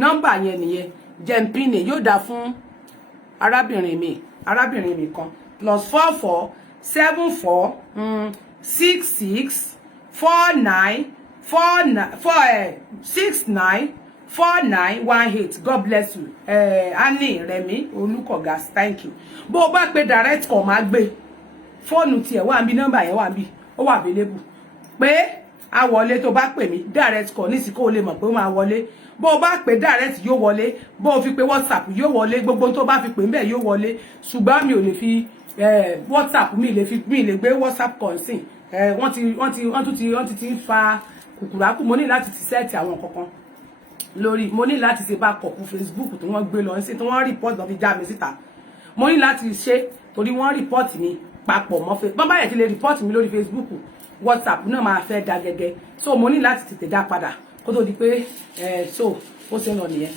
nọ́mbà yẹn nìyẹn jẹ́mpínì yóò dá fún arábìnrin mi kan +44 74 66 49 69 4918. God bless you. Annie Remi Olukogas, thank you. Bó bá pè direct call máa gbé. Phone tiẹ̀ wà níbí, number yẹn wà níbí. Ó wà available. Pé a wọlé tó bá pè mí direct call nísì kó lè mọ̀ pé ó máa wọlé. Bó bá pè direct yóò wọlé. Bó fi pè WhatsApp yóò wọlé. Gbogbo tó bá fi pè ńbẹ̀ yóò wọlé. Ṣùgbọ́n mi ò lè fi WhatsApp mi lè gbé WhatsApp call sí. Wọ́n ti fa kùkùrákù. Mo ní láti ti set àwọn kankan lórí, mo ní láti ṣe backup Facebook tí wọ́n gbé lọ sí tí wọ́n report lọ fi já mi síta. Mo ní láti ṣe torí wọ́n report mi papọ̀ mọ́ Facebook. Bọ́n bá yẹ ti lè report mi lórí Facebook, WhatsApp náà máa fẹ́ da gẹ́gẹ́. So mo ní láti tètè dá padà kó tó di pé so ó ṣe lọ nìyẹn.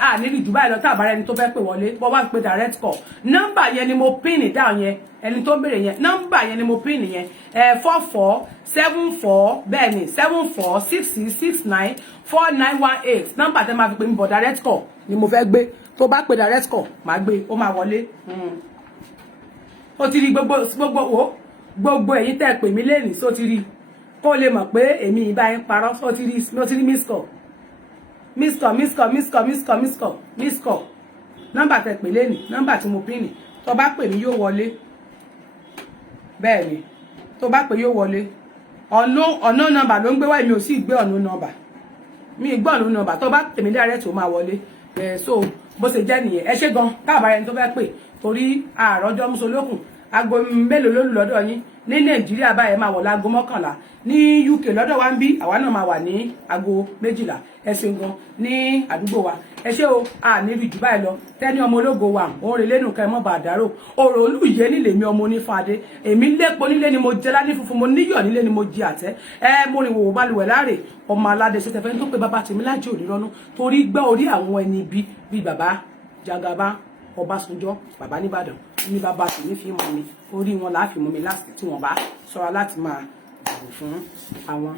A ní rí Dubai lọ tá àbára ẹni tó fẹ́ pè wọlé bọ́ wá ń pe direct call. Nọ́mbà yẹn ni mo pin down yẹn. Ẹni tó béèrè yẹn nọ́mbà yẹn ni mo pin yẹn 4474 bẹ́ẹ̀ ni 7466694918. Nọ́mbà tẹ́ máa fi pè mí bọ̀ direct call ni mo fẹ́ gbé. Tó bá pe direct call máa gbé, ó máa wọlé. Ó ti rí gbogbo ẹ̀yin tẹ́ pè mí lẹ́nìí só ti rí kó lè mọ̀ pé èmi ìbá yín parọ́. Ó ti rí miss call. Nọ́mbà tẹ́ pè lẹ́nìí, nọ́mbà tí mo pin ni. Tó bá pè mí yóò wọlé. Bẹ́ẹ̀ ni, tó bá pè yóò wọlé. Ọ̀nà nọ́mbà ló ń gbé wá, èmi ò sì gbé ọ̀nà nọ́mbà. Mi gbọ́ ọ̀nà nọ́mbà. Tó bá pè mí direct ó máa wọlé. So bó ṣe jẹ́ nìyẹn. Ẹ ṣé gan káàbá ẹni tó fẹ́ pè torí àròjọ musolókun. Aago mélòó ló lù lọ́dọ̀ yín ní Nàìjíríà báyìí máa wọ̀ láago 11 ní UK lọ́dọ̀ wa ń bí àwa náà máa wà ní aago 12. Ẹ ṣé gan ní àdúgbò wa. Ẹ ṣé o ní rí jù báyìí lọ tẹ́ni ọmọ ológo wa ó rè lẹ́nu kẹ́ mọ́ bá dárò ọ̀rọ̀ olùyẹ nílé mi ọmọ onífàdé èmi lépo nílé ni mo jẹ lá ní funfun mo níyọ̀ nílé ni mo jẹ àtẹ́ mo rìn wò balùwẹ̀ láre ọmọ aládé ṣe tẹfẹ́ tó pé bàbá tèmi lájẹ́ òní rọ́nú torí gbọ́ orí àwọn ẹni bí bàbá Jagaba Ọbásanjọ́ bàbá nìbàdàn ní bàbá tèmi fi mọ̀ mi orí wọn là á fi mọ̀ mi láti tí wọ́n bá ṣọ́ra láti máa dìbò fún àwọn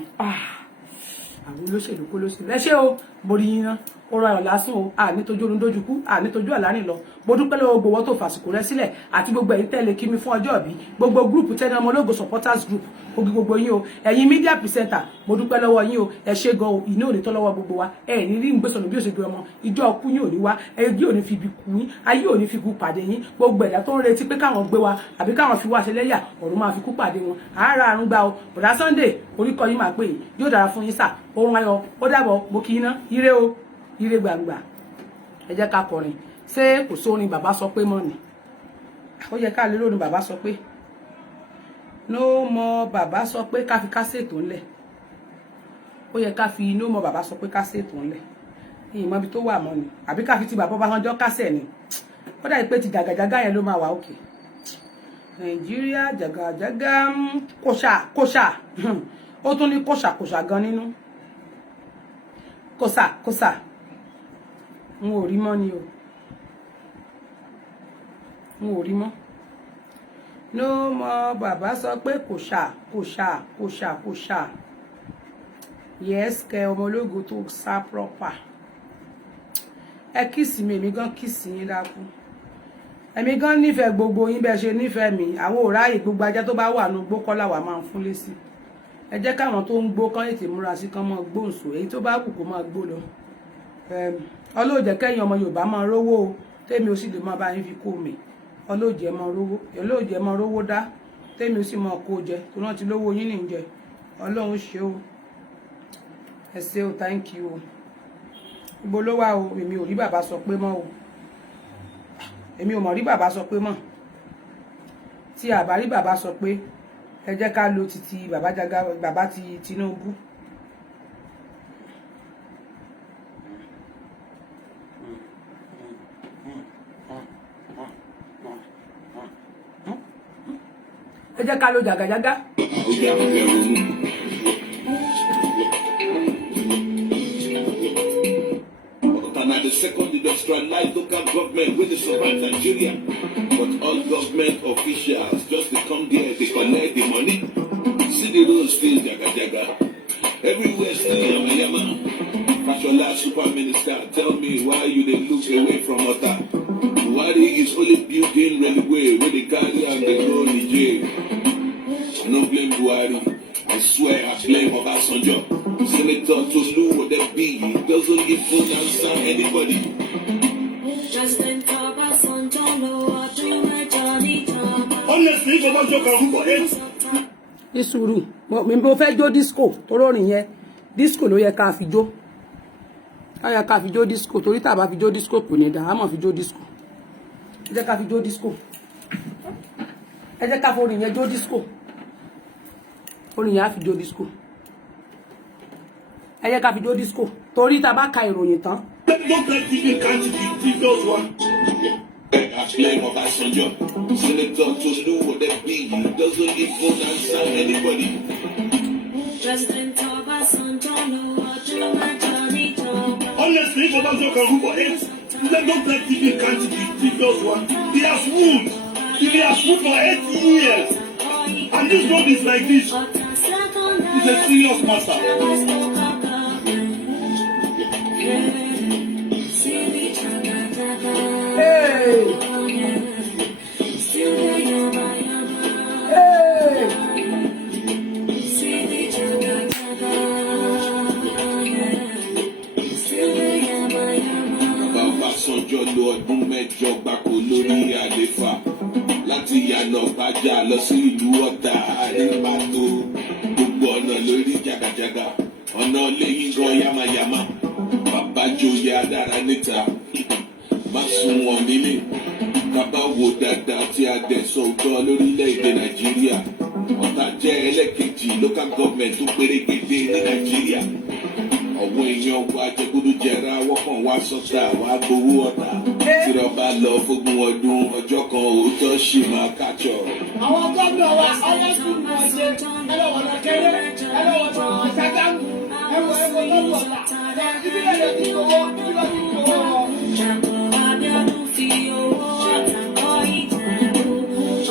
olóṣèlú kó lóṣèlú. Ẹ ṣé o mo rí yín ná ọ̀rọ̀ ayọ̀ lásán o nítojú orun dójú kú nítojú àlárin lọ mo dúpẹ́ lọ́wọ́ gbogbo tó fàsìkò rẹ sílẹ̀ àti gbogbo ẹ̀yin tẹ́lẹ̀ kí mi fún ọjọ́ ìbí gbogbo group Tenny Ọmọ Ológo supporters group gbogbo yín o ẹ̀yin media presenter mo dúpẹ́ lọ́wọ́ yín o ẹ ṣé gan o ìní ò ní tọ́ lọ́wọ́ gbogbo wa ẹ ní rí ngbésọ̀nù bí ó ṣe gbé ọmọ ìjọ ọkú yín ò ní wá ẹgbẹ́ ò ní fi ibi kú yín ayé ò ní fi kú pàdé yín gbogbo ẹ̀dá tó ń retí pé káwọn gbé wa àbí káwọn fi wá ṣe lẹ́yà ọ̀run máa fi kú pàdé wọn àárá àrùn gbà o bọ̀dá Sunday oríkọ yín máa pè yín yóò dára fún yín sà orun ayọ̀ ó dàbọ̀ mo kì í ná ire o ire gbangba ẹ jẹ́ ká kọrin ṣé kò sórin bàbá sọ pé mọ́ ni ó yẹ ká lè lórin bàbá sọ pé no more bàbá sọ pé ká fi kásẹ̀tò ńlẹ̀ ó yẹ ká fi no more bàbá sọ pé kásẹ̀tò ńlẹ̀ ìmọ̀ ibi tó wà mọ́ ni àbí ká fi ti bàbá Ọbásanjọ́ kásẹ̀ ni ó dàbí pé ti jàgàjàgà yẹn ló máa wà òkè Nàìjíríà jàgàjàgà kòṣà ó tún ní kòṣà gan nínú kòṣà n ò rí mọ́ ni o n ò rí mọ́ no more bàbá sọ pé kòṣà yes kẹ Ọmọ Ológo tó sá proper ẹ kíìsì mi èmi gan kíìsì yín dákú èmi gan nífẹ̀ẹ́ gbogbo yín bẹ́ẹ̀ ṣe nífẹ̀ẹ́ mi àwọn òráyè gbogbo ajá tó bá wà nù gbó kọ́lá wà máa ń fún lé sí ẹ jẹ́ káwọn tó ń gbó kán ètè múra sí kán máa gbóǹsò èyí tó bá kù kó máa gbó lọ ọlọ́ọ̀jẹ́ kẹ́yìn ọmọ Yorùbá máa rówó o tèmi ó sì lè máa bá yín fi kó mi ọlọ́ọ̀jẹ́ máa rówó dá tèmi ó sì máa kó jẹ tó náà ti lówó yín nìjẹ Ọlọ́run ṣe o ẹ ṣé o thank you o ibo ló wà o èmi ò rí bàbá sọ pé mọ́ o èmi ò mọ̀ rí bàbá sọ pé mọ́ tí àbá rí bàbá sọ pé ẹ jẹ́ ká lo títí bàbá ti Tinubu. Ẹ jẹ́ ká lo jàgàjàgà. The second industrialized local government with the survive Nigeria, but all government officials just they come there, they collect the money. See the road still jaga. Everywhere still yama. Fashola super minister, tell me why you they look away from Ota. Buhari is only building railway where they carry and they go Niger. I no blame Buhari. I swear I blame Obasanjo. Senator Tolu would that be? Doesn't even if Obasanjo can rule for 8. ní sùúrù mo fẹ́ jó disco torí orin yẹn disco ló yẹ ká fi jó disco torí tá bá fi jó disco kò ní dá a mọ̀ fi jó disco ẹ jẹ́ ká fi jó disco ẹ jẹ́ ká forin yẹn jó disco orin yẹn á fi jó disco ẹ jẹ́ ká fi jó disco torí tá bá ka ìròyìn tán. Don't let TV count the previous one. I blame Obasanjo. Senator Tolu Odebi doesn't even answer anybody. President Obasanjo, Johnny Job. Honestly, if Obasanjo can rule for 8, don't let TV count the previous one. He has ruled. He has ruled for 8 years. And this road is like this. He's a serious master. Hey! Obasanjo lo ọdún mẹ́jọ gbáko lórí àléfà láti yànà bájà lọ sí ìlú Ọ̀tà àdébàtò gbogbo ọ̀nà lórí jàgàjàgà ọ̀nà lẹ́yìn gan yamayama bàbá joyè adára níta má sún wọn mímì bàbá wo dáadáa tí a dẹ̀ sọ òótọ́ lórílẹ̀‐èdè Nàìjíríà Ọ̀tà jẹ́ ẹlẹ́kejì local government tó pérégedé ní Nàìjíríà àwọn èèyàn wa jẹgúdújẹrá wọ́pọ̀ wá sọ́tà wá gbowó Ọ̀tà tìrọ̀bà lọ fógún ọdún ọjọ́ kan òótọ́ ṣì máa kájọ. Àwọn gómìnà wa ọlọ́sùn ní ọjọ́ ẹlẹ́wọ̀n kéré ẹlẹ́wọ̀n ṣàgámù ẹ̀wọ̀n lọ́wọ́ Ọ̀tà ibi lẹ́yìn tí owó ibi lọ́yìn tí owó. Abiodun fi owó Ọ̀tà kọ́ ìtẹ̀lú.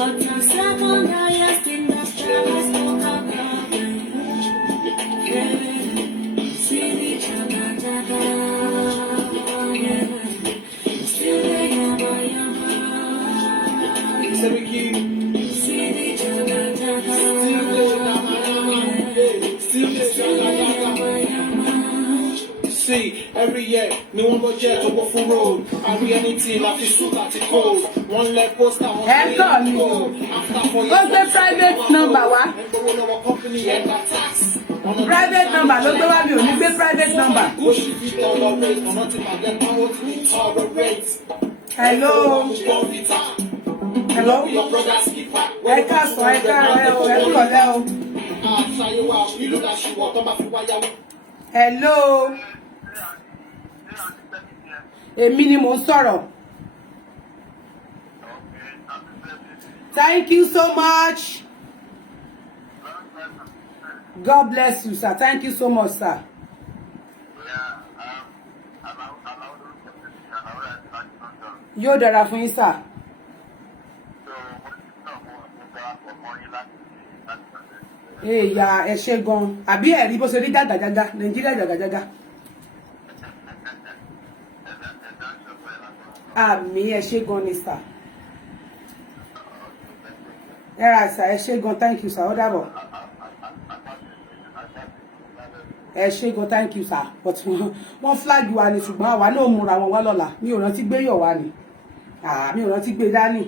Ọ̀tà second highest industrialist local government. City Jaga. Still the yama yama. Seriki. City Jaga. See, every year, me one budget to go for road. I read anything like this suit at the cold. One leg poster, one leg gold. After 4 years, What's the private number wa? Company and that tax. Private number ló gbé wá mi ò ní gbé private number. Go she fit tolerate, but nothing but them power to tolerate. Hello. Hello. Your brother's keeper. Ẹ káàsán ẹ káàárọ̀ ẹ kúrọ̀lẹ́ o. Hello. Èmi ni mò ń sọ̀rọ̀. Thank you so much. God bless you, sir. Thank you so much, sir. Yóò dára fún yín, sir. Èèyà ẹ ṣé gan. Àbí ẹ̀rí bó ṣe rí jàgàjàgà, Nàìjíríà jàgàjàgà. Àmì ẹ ṣé gan ni, sir. Sir, ẹ ṣé gan, thank you, sir. Ó dàbọ̀. Ẹ ṣé gan, thank you, sir. But wọ́n flag wa ni ṣùgbọ́n àwa náà múra wọn wá lọ́la. Mi ò rántí gbé yọ̀ wá ni. Mi ò rántí gbé dání.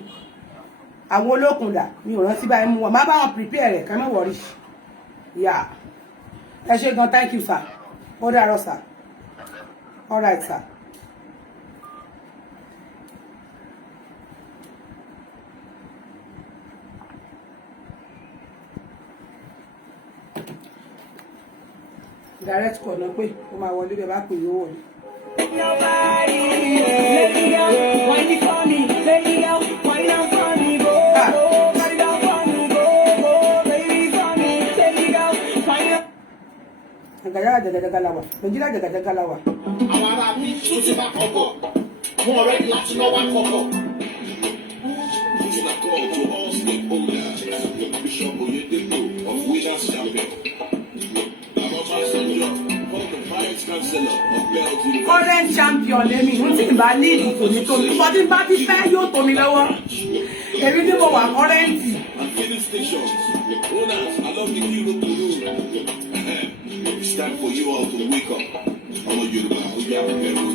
Àwọn olókùn dà, mi ò rántí báyìí mú wọn. Má bá wọn prepare rẹ̀, ká má worry. Yeah. Ẹ ṣé gan, thank you, sir. Ó dàárọ̀, sir. All right, sir. Direct call náà pé ó máa wọlé bẹ́ẹ̀ bá pè yóò wọlé. Jàgàjàgà la wà. Nàìjíríà jàgàjàgà la wà. Àwọn ará mi tó ti bá kọ̀kọ̀, wọ́n ọ̀rẹ́ láti lọ́wọ́ kọ̀kọ̀. It's a call to all stakeholders. Bishop Oyedepo of Winners Chapel. Obasanjo, the Vice Chancellor of Bells University. Current champion lèmi, n tí ìbá níìdì kò ní tómi. Bọ́dí bá ti fẹ́ yóò tómi lọ́wọ́. Èmi ni mo wà current. And filling stations. Owners, I love the hero to rule. It's time for you all to wake up. Ọmọ Yorùbá, ó yá bẹ̀rù.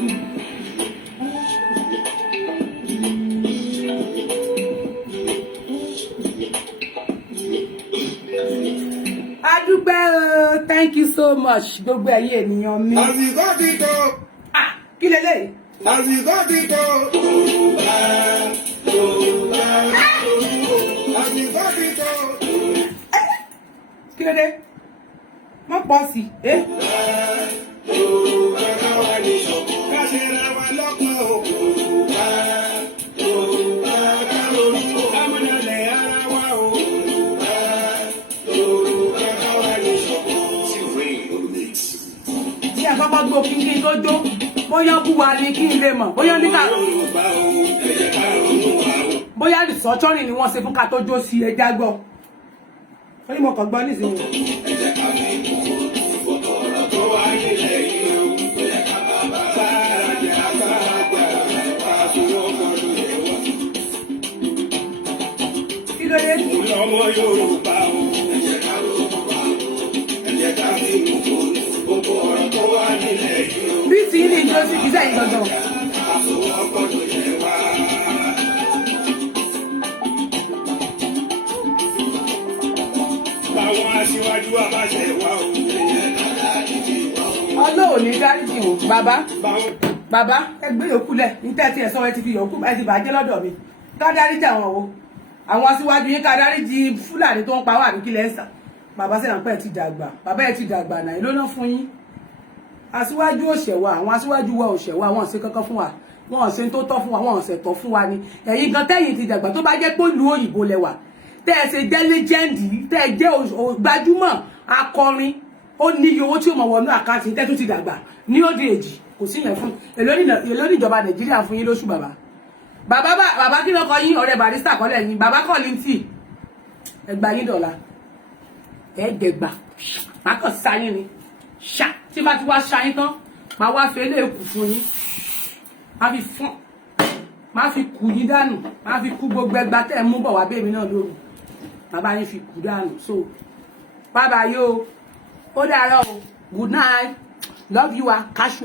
thank you so much gbogbo ẹ̀yin ènìyàn mi. àsìkò ti tó. Kí lélẹ́yìí. àsìkò ti tó. àsìkò ti tó. Kí ló dé? Má pọ̀ sí i. ká ṣe ra wa lọ́kàn o. ká múnalẹ̀ ara wa o. Tí àkọ́kọ́ gbó kí n tó jó, bóyá bú wa ni kí n lè mọ̀, bóyá níkà. Bóyá rìsọ́tọ́rì ni wọ́n ṣe fún ká tó jó sí ẹja gbọ́. Ó ní mo kàn gbọ́ nísìnyí. Kí ló dé? ọmọ Yorùbá o. ẹ̀jẹ̀ ká fi gbogbo ọ̀rọ̀ tó wà nílẹ̀ yìí o. Bí ti ní ìjọ sí kìí sẹ́yìn gangan. Báwọn aṣíwájú wa bá ṣe wá o. Ọlọ́run ní dáríjì o, bàbá ẹgbẹ́ yòókù lẹ̀ ní tẹ́tí ẹ̀ sọ́wọ́ ẹ ti fi yòókù ẹ ti bàjẹ́ lọ́dọ̀ mi. Ká dáríjì àwọn wo? Àwọn aṣíwájú yín ká dáríjì Fúlàní tó ń pa wà ní kílẹ̀ ẹ̀sà. Bàbá sẹ́yìn pẹ́ ti dàgbà, bàbá ẹ ti dàgbà náà ló ná fún yín. Aṣíwájú òṣèwà, àwọn aṣíwájú wa òṣèwà, wọn ò ṣe kankan fún wa. Wọn ò ṣe tó tọ́ fún wa, wọn ò ṣe tọ́ fún wa ni. Ẹ̀yin gan tẹ́yìn ti dàgbà tó bá jẹ́ pé ìlú òyìnbó lẹwà. Tẹ́ ẹ ṣe jẹ́ lẹ́jẹ́ndì, tẹ́ ẹ jẹ́ gbajúmọ̀ akọrin, ó ní iye owó tí ó mọ̀ wọnú àkáǹtì tẹ́ tó ti dàgbà ní òde èjì kò sí yẹn fún èló ní ìjọba Nàìjíríà fún yín lóṣù bàbá. Bàbá kí lọ́kọ yín ọ̀rẹ́ Barrister kọ́lẹ̀ yín, bàbá kọ́ ní tí ẹgbà yín dọ̀la. Ẹ̀ẹ́dẹ̀gbà, má kàn sáyín ni. Ṣá tí bá ti wá ṣáyín tán, máa wá fi eléèkù fún yín. Má fi fún, má fi kù yín dànù, má fi kú gbogbo ẹgbà tẹ́ ẹ mú bọ̀ wá bẹ́ẹ̀ mi náà lóru. Bàbá yín fi kù dànù. So, bye bye yo. Ó dàárọ̀ o. Good night. Love you, Kashua.